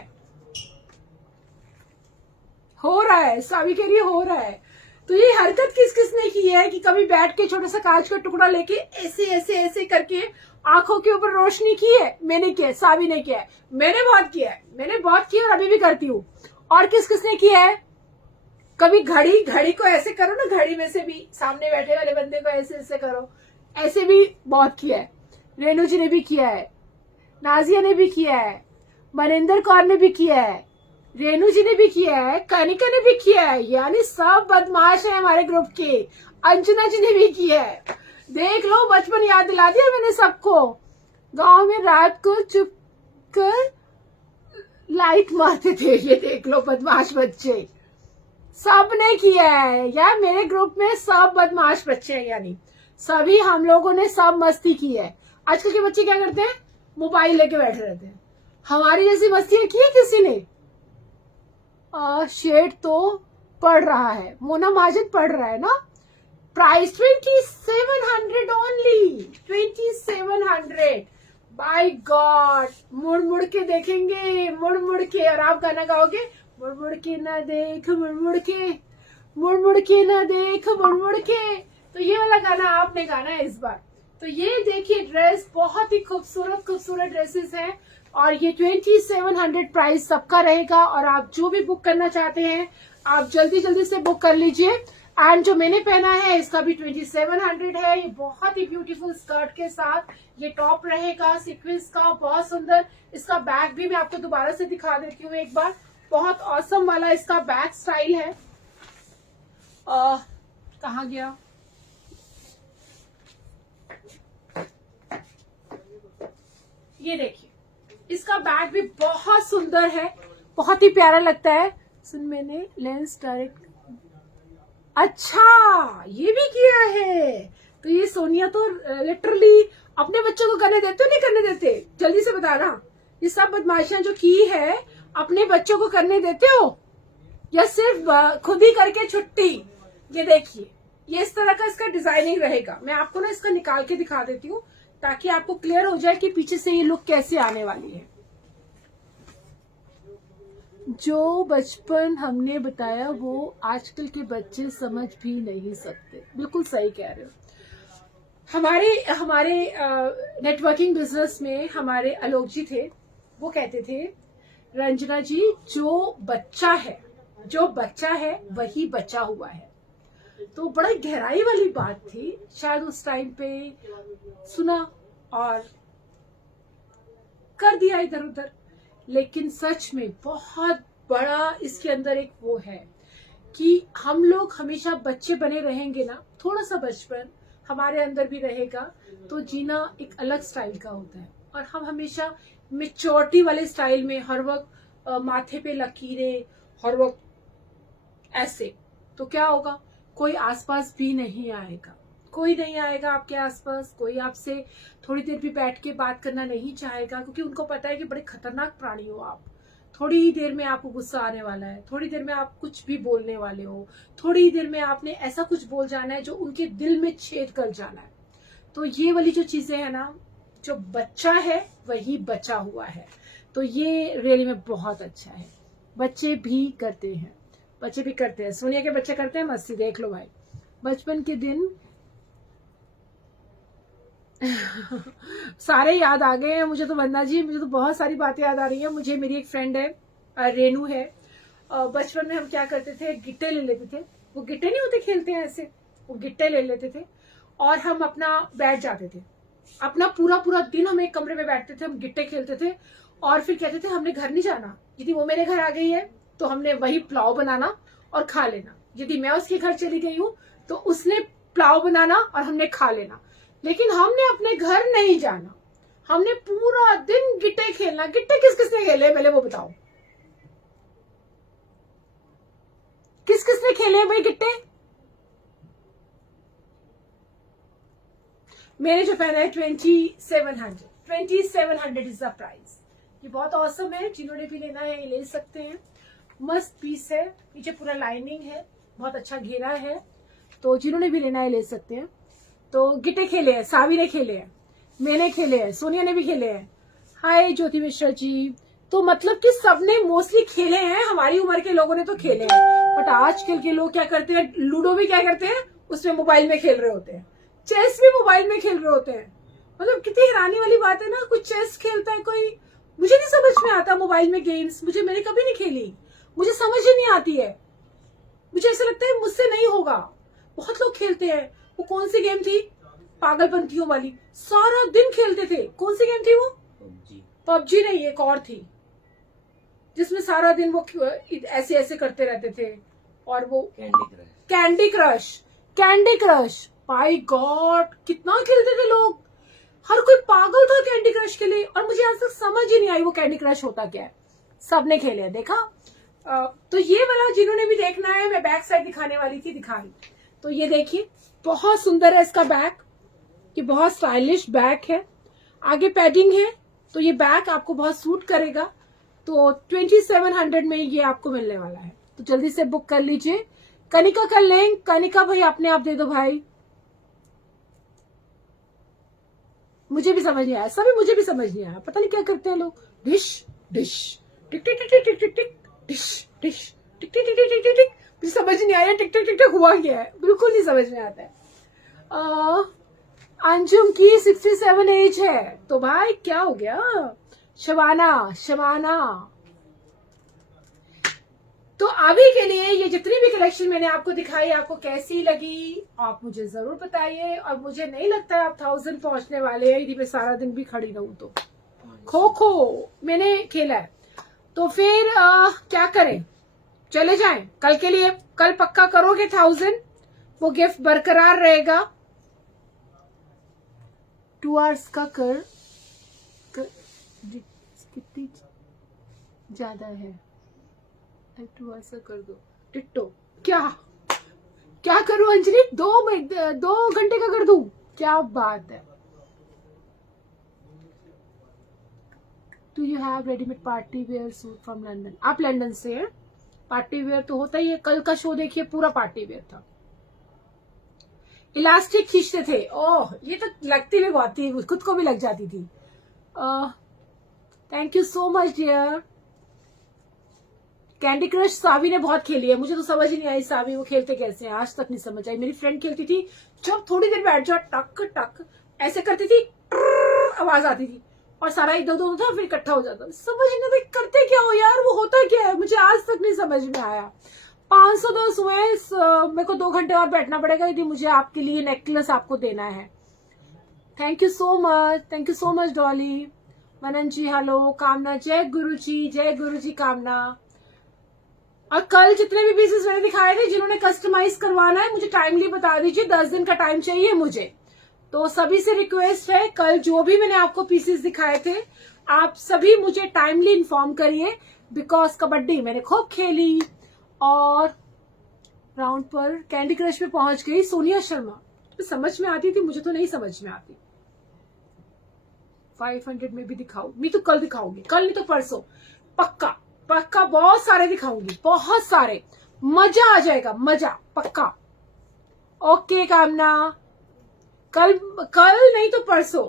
हो रहा है, सावी कह रही है हो रहा है। तो ये हरकत किस किसने की है कि कभी बैठ के छोटा सा कांच का टुकड़ा लेके ऐसे ऐसे ऐसे करके आंखों के ऊपर रोशनी की है। मैंने किया है, सावी ने किया है, मैंने बहुत किया है और अभी भी करती हूँ। और किस किसने किया है, कभी घड़ी को ऐसे करो ना, घड़ी में से भी सामने बैठे वाले बंदे को ऐसे ऐसे करो, ऐसे भी बहुत किया है। रेनू जी ने भी किया है, नाजिया ने भी किया है, मनिंदर कौर ने भी किया है, रेनू जी ने भी किया है, कनिका ने भी किया है, यानी सब बदमाश है हमारे ग्रुप के। अंजना जी ने भी किया है, देख लो बचपन याद दिला दिया मैंने सबको। गांव में रात को चुप कर लाइट मारते थे, ये देख लो बदमाश बच्चे, सब ने किया है यार, मेरे ग्रुप में सब बदमाश बच्चे हैं, यानी सभी हम लोगों ने सब मस्ती की है। आजकल के बच्चे क्या करते हैं, मोबाइल लेके बैठे रहते हैं। हमारी जैसी मस्तियां की है किसी ने। शेड तो पड़ रहा है, मोना माजिद पड़ रहा है ना। Price 2700 only, 2700। बाय गॉड, मुड़ मुड़ के देखेंगे, मुड़ मुड़ के। और आप गाना गाओगे, मुड़ मुड़ के ना देख, मुड़ मुड़ के, मुड़ मुड़ के ना देख, मुड़ मुड़ के। तो ये वाला गाना आपने गाना है इस बार। तो ये देखिए ड्रेस, बहुत ही खूबसूरत ड्रेसेस हैं और ये 2700 प्राइस सबका रहेगा। और आप जो भी बुक करना चाहते हैं आप जल्दी से बुक कर लीजिए। एंड जो मैंने पहना है इसका भी 2700 है। ये बहुत ही ब्यूटीफुल स्कर्ट के साथ ये टॉप रहेगा सीक्वेंस का, बहुत सुंदर। इसका बैग भी मैं आपको दोबारा से दिखा देती हूँ एक बार, बहुत ऑसम वाला इसका बैक स्टाइल है। कहाँ गया, ये देखिए इसका बैग भी बहुत सुंदर है, बहुत ही प्यारा लगता है। सुन मैंने लेंस डायरेक्ट, अच्छा ये भी किया है। तो ये सोनिया तो लिटरली अपने बच्चों को करने देते हो, नहीं करने देते, जल्दी से बताना। ये सब बदमाशियां जो की है अपने बच्चों को करने देते हो या सिर्फ खुद ही करके छुट्टी। ये देखिए ये इस तरह का इसका डिजाइनिंग रहेगा। मैं आपको ना इसका निकाल के दिखा देती हूँ ताकि आपको क्लियर हो जाए कि पीछे से ये लुक कैसे आने वाली है। जो बचपन हमने बताया वो आजकल के बच्चे समझ भी नहीं सकते। बिल्कुल सही कह रहे हो। हमारे नेटवर्किंग बिजनेस में हमारे आलोक जी थे, वो कहते थे रंजना जी जो बच्चा है वही बचा हुआ है। तो बड़ा गहराई वाली बात थी, शायद उस टाइम पे सुना और कर दिया इधर उधर, लेकिन सच में बहुत बड़ा इसके अंदर एक वो है कि हम लोग हमेशा बच्चे बने रहेंगे ना, थोड़ा सा बचपन हमारे अंदर भी रहेगा तो जीना एक अलग स्टाइल का होता है। और हम हमेशा मेच्योरिटी वाले स्टाइल में हर वक्त माथे पे लकीरें, हर वक्त ऐसे, तो क्या होगा, कोई आसपास भी नहीं आएगा, कोई नहीं आएगा आपके आसपास, कोई आपसे थोड़ी देर भी बैठ के बात करना नहीं चाहेगा, क्योंकि उनको पता है कि बड़े खतरनाक प्राणी हो आप। थोड़ी ही देर में आपको गुस्सा आने वाला है, थोड़ी देर में आप कुछ भी बोलने वाले हो, थोड़ी ही देर में आपने ऐसा कुछ बोल जाना है जो उनके दिल में छेद कर जाना है। तो ये वाली जो चीजें है ना, जो बच्चा है वही बचा हुआ है, तो ये रियली में बहुत अच्छा है। बच्चे भी करते हैं, सोनिया के बच्चे करते हैं मस्ती, देख लो भाई बचपन के दिन सारे याद आ गए हैं मुझे तो वंदना जी, मुझे तो बहुत सारी बातें याद आ रही हैं मुझे। मेरी एक फ्रेंड है रेनू है, बचपन में हम क्या करते थे, गिट्टे ले लेते थे, वो गिट्टे नहीं होते खेलते हैं ऐसे, वो गिट्टे ले लेते थे और हम अपना बैठ जाते थे, अपना पूरा दिन हम एक कमरे में बैठते थे, हम गिट्टे खेलते थे और फिर कहते थे हमने घर नहीं जाना, यदि वो मेरे घर आ गई है तो हमने वही पुलाव बनाना और खा लेना, यदि मैं उसके घर चली गई हूँ तो उसने पुलाव बनाना और हमने खा लेना, लेकिन हमने अपने घर नहीं जाना, हमने पूरा दिन गिट्टे खेलना। गिट्टे किस किसने खेले पहले वो बताओ, किस किसने खेले भाई गिट्टे? मैंने जो पहना है 2700 इज द प्राइस। ये बहुत औसम है, जिन्होंने भी लेना है ये ले सकते हैं, मस्त पीस है, नीचे पूरा लाइनिंग है, बहुत अच्छा घेरा है, तो जिन्होंने भी लेना है ले सकते हैं। तो गिट्टे खेले हैं, सावी ने खेले हैं, मैंने खेले हैं, सोनिया ने भी खेले हैं, हाय ज्योति मिश्रा जी। तो मतलब कि सबने मोस्टली खेले हैं, हमारी उम्र के लोगों ने तो खेले हैं, बट आजकल के लोग क्या करते हैं, लूडो भी क्या करते हैं उसमें मोबाइल में खेल रहे होते हैं, चेस भी मोबाइल में खेल रहे होते हैं। मतलब कितनी हैरानी वाली बात है ना, कोई चेस खेलता है, कोई, मुझे नहीं समझ में आता मोबाइल में गेम्स, मैंने कभी नहीं खेली, मुझे समझ ही नहीं आती है, मुझे ऐसा लगता है मुझसे नहीं होगा। बहुत लोग खेलते हैं, वो कौन सी गेम थी, पागलपंथियों वाली, सारा दिन खेलते थे, कौन सी गेम थी वो, पबजी नहीं, एक और थी जिसमें सारा दिन वो ऐसे ऐसे करते रहते थे, और वो कैंडी क्रश, बाय गॉड कितना खेलते थे लोग, हर कोई पागल था कैंडी क्रश के लिए, और मुझे आज तक समझ ही नहीं आई वो कैंडी क्रश होता क्या है, सबने खेले हैं, देखा। तो ये वाला जिन्होंने भी देखना है, मैं बैक साइड दिखाने वाली थी, दिखाई, तो ये देखिए बहुत सुंदर है इसका बैक, ये बहुत स्टाइलिश बैक है, आगे पैडिंग है, तो ये बैक आपको बहुत सूट करेगा। तो 2700 में ये आपको मिलने वाला है, तो जल्दी से बुक कर लीजिए। कनिका का लिंक, कनिका भाई अपने आप दे दो भाई, मुझे भी समझ नहीं आया, मुझे भी समझ नहीं आया, पता नहीं क्या करते हैं लोग, डिश डिश टिक टिक टिक टिक टिक टिक, डिश डिश टिक टिक टिक टिक टिक टिक, मुझे समझ नहीं आया टिक टिक टिक टिक हुआ क्या है, बिल्कुल नहीं समझ में आता है। अंजुम की 67 एज है, तो भाई क्या हो गया, शबाना। तो अभी के लिए ये जितनी भी कलेक्शन मैंने आपको दिखाई, आपको कैसी लगी आप मुझे जरूर बताइए, और मुझे नहीं लगता है आप 1000 पहुंचने वाले हैं यदि मैं सारा दिन भी खड़ी रहूं तो। खो मैंने खेला है, तो फिर क्या करें, चले जाएं कल के लिए, कल पक्का करोगे 1000, वो गिफ्ट बरकरार रहेगा। 2 आवर्स का कर कितनी ज्यादा है, 2 आवर्स का कर दो टिट्टो, क्या करूं अंजलि, 2 घंटे का कर दूं, क्या बात है। Do you have ready-made party wear suit from London? आप लंदन से हैं, पार्टी वेयर तो होता ही है, कल का शो देखिए पूरा पार्टी वेयर था, इलास्टिक खींचते थे, ओह ये तो लगती भी बहुत थी, खुद को भी लग जाती थी। Thank you so much dear, Candy Crush Savi ने बहुत खेली है, मुझे तो समझ ही नहीं आई सावी वो खेलते कैसे हैं, आज तक नहीं समझ आई। मेरी फ्रेंड खेलती थी, जब थोड़ी देर बैठ जाओ टक टक ऐसे करती थी, आवाज आती थी और सारा इधर उधर था, फिर इकट्ठा हो जाता। समझ नहीं आता करते क्या हो यार, वो होता क्या है, मुझे आज तक नहीं समझ में आया। 510 हुए, मेरे को 2 घंटे और बैठना पड़ेगा यदि मुझे आपके लिए नेकलेस आपको देना है। Thank you so much Dolly. Manan ji hello, Kamna जय गुरु जी कामना। और कल जितने भी पीसेस मैंने दिखाए थे, जिन्होंने कस्टमाइज करवाना है मुझे टाइमली बता दीजिए, 10 दिन का टाइम चाहिए मुझे। तो सभी से रिक्वेस्ट है, कल जो भी मैंने आपको पीसेस दिखाए थे आप सभी मुझे टाइमली इन्फॉर्म करिए, बिकॉज कबड्डी मैंने खूब खेली और राउंड पर कैंडी क्रश में पहुंच गई सोनिया शर्मा। समझ में आती थी, मुझे तो नहीं समझ में आती। 500 में भी दिखाऊं, मैं तो कल दिखाऊंगी, कल नहीं तो परसों पक्का पक्का बहुत सारे दिखाऊंगी, बहुत सारे, मजा आ जाएगा, मजा पक्का। ओके कामना, कल नहीं तो परसों,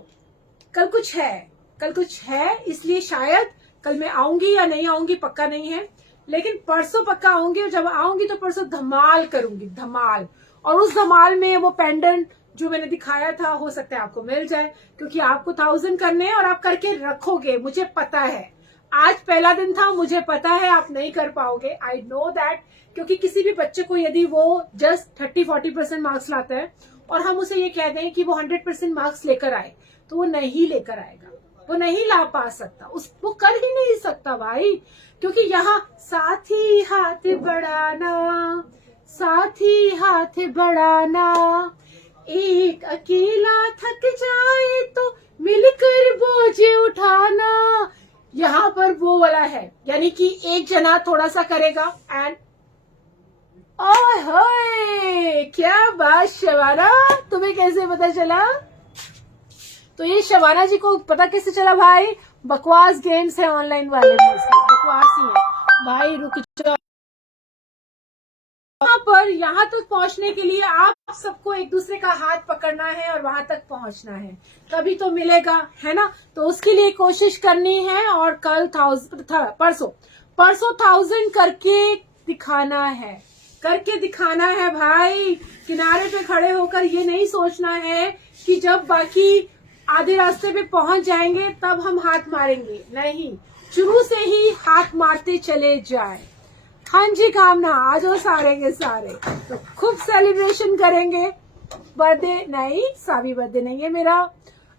कल कुछ है इसलिए शायद कल मैं आऊंगी या नहीं आऊंगी पक्का नहीं है, लेकिन परसों पक्का आऊंगी। और जब आऊंगी तो परसों धमाल करूंगी, धमाल। और उस धमाल में वो पेंडेंट जो मैंने दिखाया था हो सकता है आपको मिल जाए, क्योंकि आपको 1000 करने हैं और आप करके रखोगे, मुझे पता है। आज पहला दिन था, मुझे पता है आप नहीं कर पाओगे, आई नो दैट। क्योंकि किसी भी बच्चे को यदि वो जस्ट 30-40% मार्क्स लाता है और हम उसे ये कह दें कि वो 100% मार्क्स लेकर आए, तो वो नहीं लेकर आएगा, वो नहीं ला पा सकता, वो कर ही नहीं सकता भाई। क्योंकि यहाँ साथ ही हाथ बढ़ाना, एक अकेला थक जाए तो मिलकर बोझ उठाना, यहाँ पर वो वाला है। यानी कि एक जना थोड़ा सा करेगा एंड ओए होए क्या बात शबाना, तुम्हें कैसे पता चला? तो ये शबाना जी को पता कैसे चला भाई? बकवास गेम्स है ऑनलाइन वाले में, बकवास ही है भाई। रुक जाओ, यहाँ तक पहुंचने के लिए आप सबको एक दूसरे का हाथ पकड़ना है और वहां तक पहुंचना है, तभी तो मिलेगा, है ना? तो उसके लिए कोशिश करनी है। और कल परसों 1000 करके दिखाना है भाई। किनारे पे खड़े होकर ये नहीं सोचना है कि जब बाकी आधे रास्ते पे पहुंच जाएंगे तब हम हाथ मारेंगे, नहीं, शुरू से ही हाथ मारते चले जाए। हाँ जी कामना, आ जाओ सारे के सारे, तो खूब सेलिब्रेशन करेंगे। बर्थडे नहीं, सावी बर्थडे नहीं है मेरा,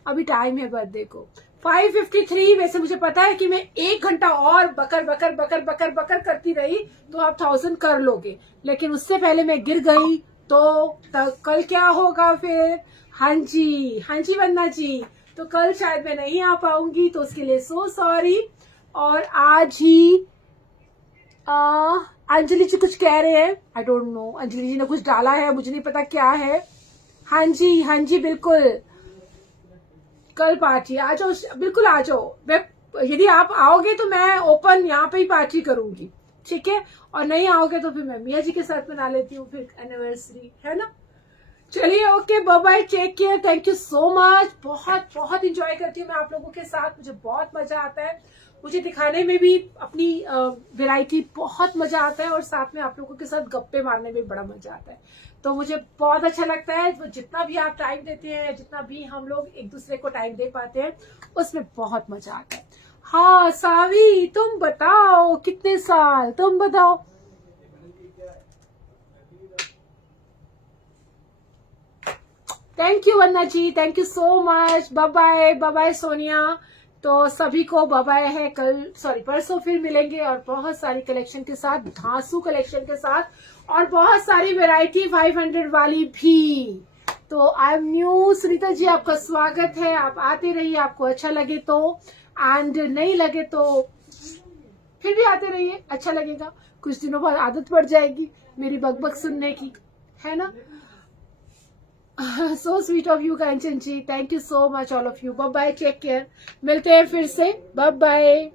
अभी टाइम है बर्थडे को। 5:53, वैसे मुझे पता है कि मैं 1 घंटा और बकर करती रही तो आप 1000 कर लोगे, लेकिन उससे पहले मैं गिर गई तो कल क्या होगा फिर? हाँ जी वंदना जी, तो कल शायद मैं नहीं आ पाऊंगी, तो उसके लिए सो सॉरी। और आज ही अंजलि जी कुछ कह रहे हैं, आई डोंट नो, अंजलि जी ने कुछ डाला है, मुझे नहीं पता क्या है। हाँ जी बिल्कुल, कल पार्टी आ जाओ, बिल्कुल आ जाओ। यदि आप आओगे तो मैं ओपन यहाँ पे ही पार्टी करूंगी, ठीक है? और नहीं आओगे तो फिर मैं मिया जी के साथ मना लेती हूँ फिर एनिवर्सरी, है ना? चलिए okay, bye bye, take care, thank you so much. बहुत इंजॉय करती हूँ मैं आप लोगों के साथ, मुझे बहुत मजा आता है, मुझे दिखाने में भी अपनी वैरायटी बहुत मजा आता है, और साथ में आप लोगों के साथ गप्पे मारने में बड़ा मजा आता है। तो मुझे बहुत अच्छा लगता है, तो जितना भी आप टाइम देते हैं, जितना भी हम लोग एक दूसरे को टाइम दे पाते हैं, उसमें बहुत मजा आता है। हाँ सावी, तुम बताओ कितने साल, तुम बताओ। थैंक यू वन्ना जी, thank you so much. Bye bye Sonia. तो सभी को बाय है, परसों फिर मिलेंगे और बहुत सारी कलेक्शन के साथ, धांसू कलेक्शन के साथ, और बहुत सारी वैरायटी 500 वाली भी। तो I am new, Sunita ji आपका स्वागत है, आप आते रहिए, आपको अच्छा लगे तो, एंड नहीं लगे तो फिर भी आते रहिए, अच्छा लगेगा। कुछ दिनों बाद आदत पड़ जाएगी मेरी बकबक सुनने की, है ना? So sweet of you Kanchan ji, thank you so much all of you. Bye bye, take care, मिलते हैं फिर से, बाय बाय।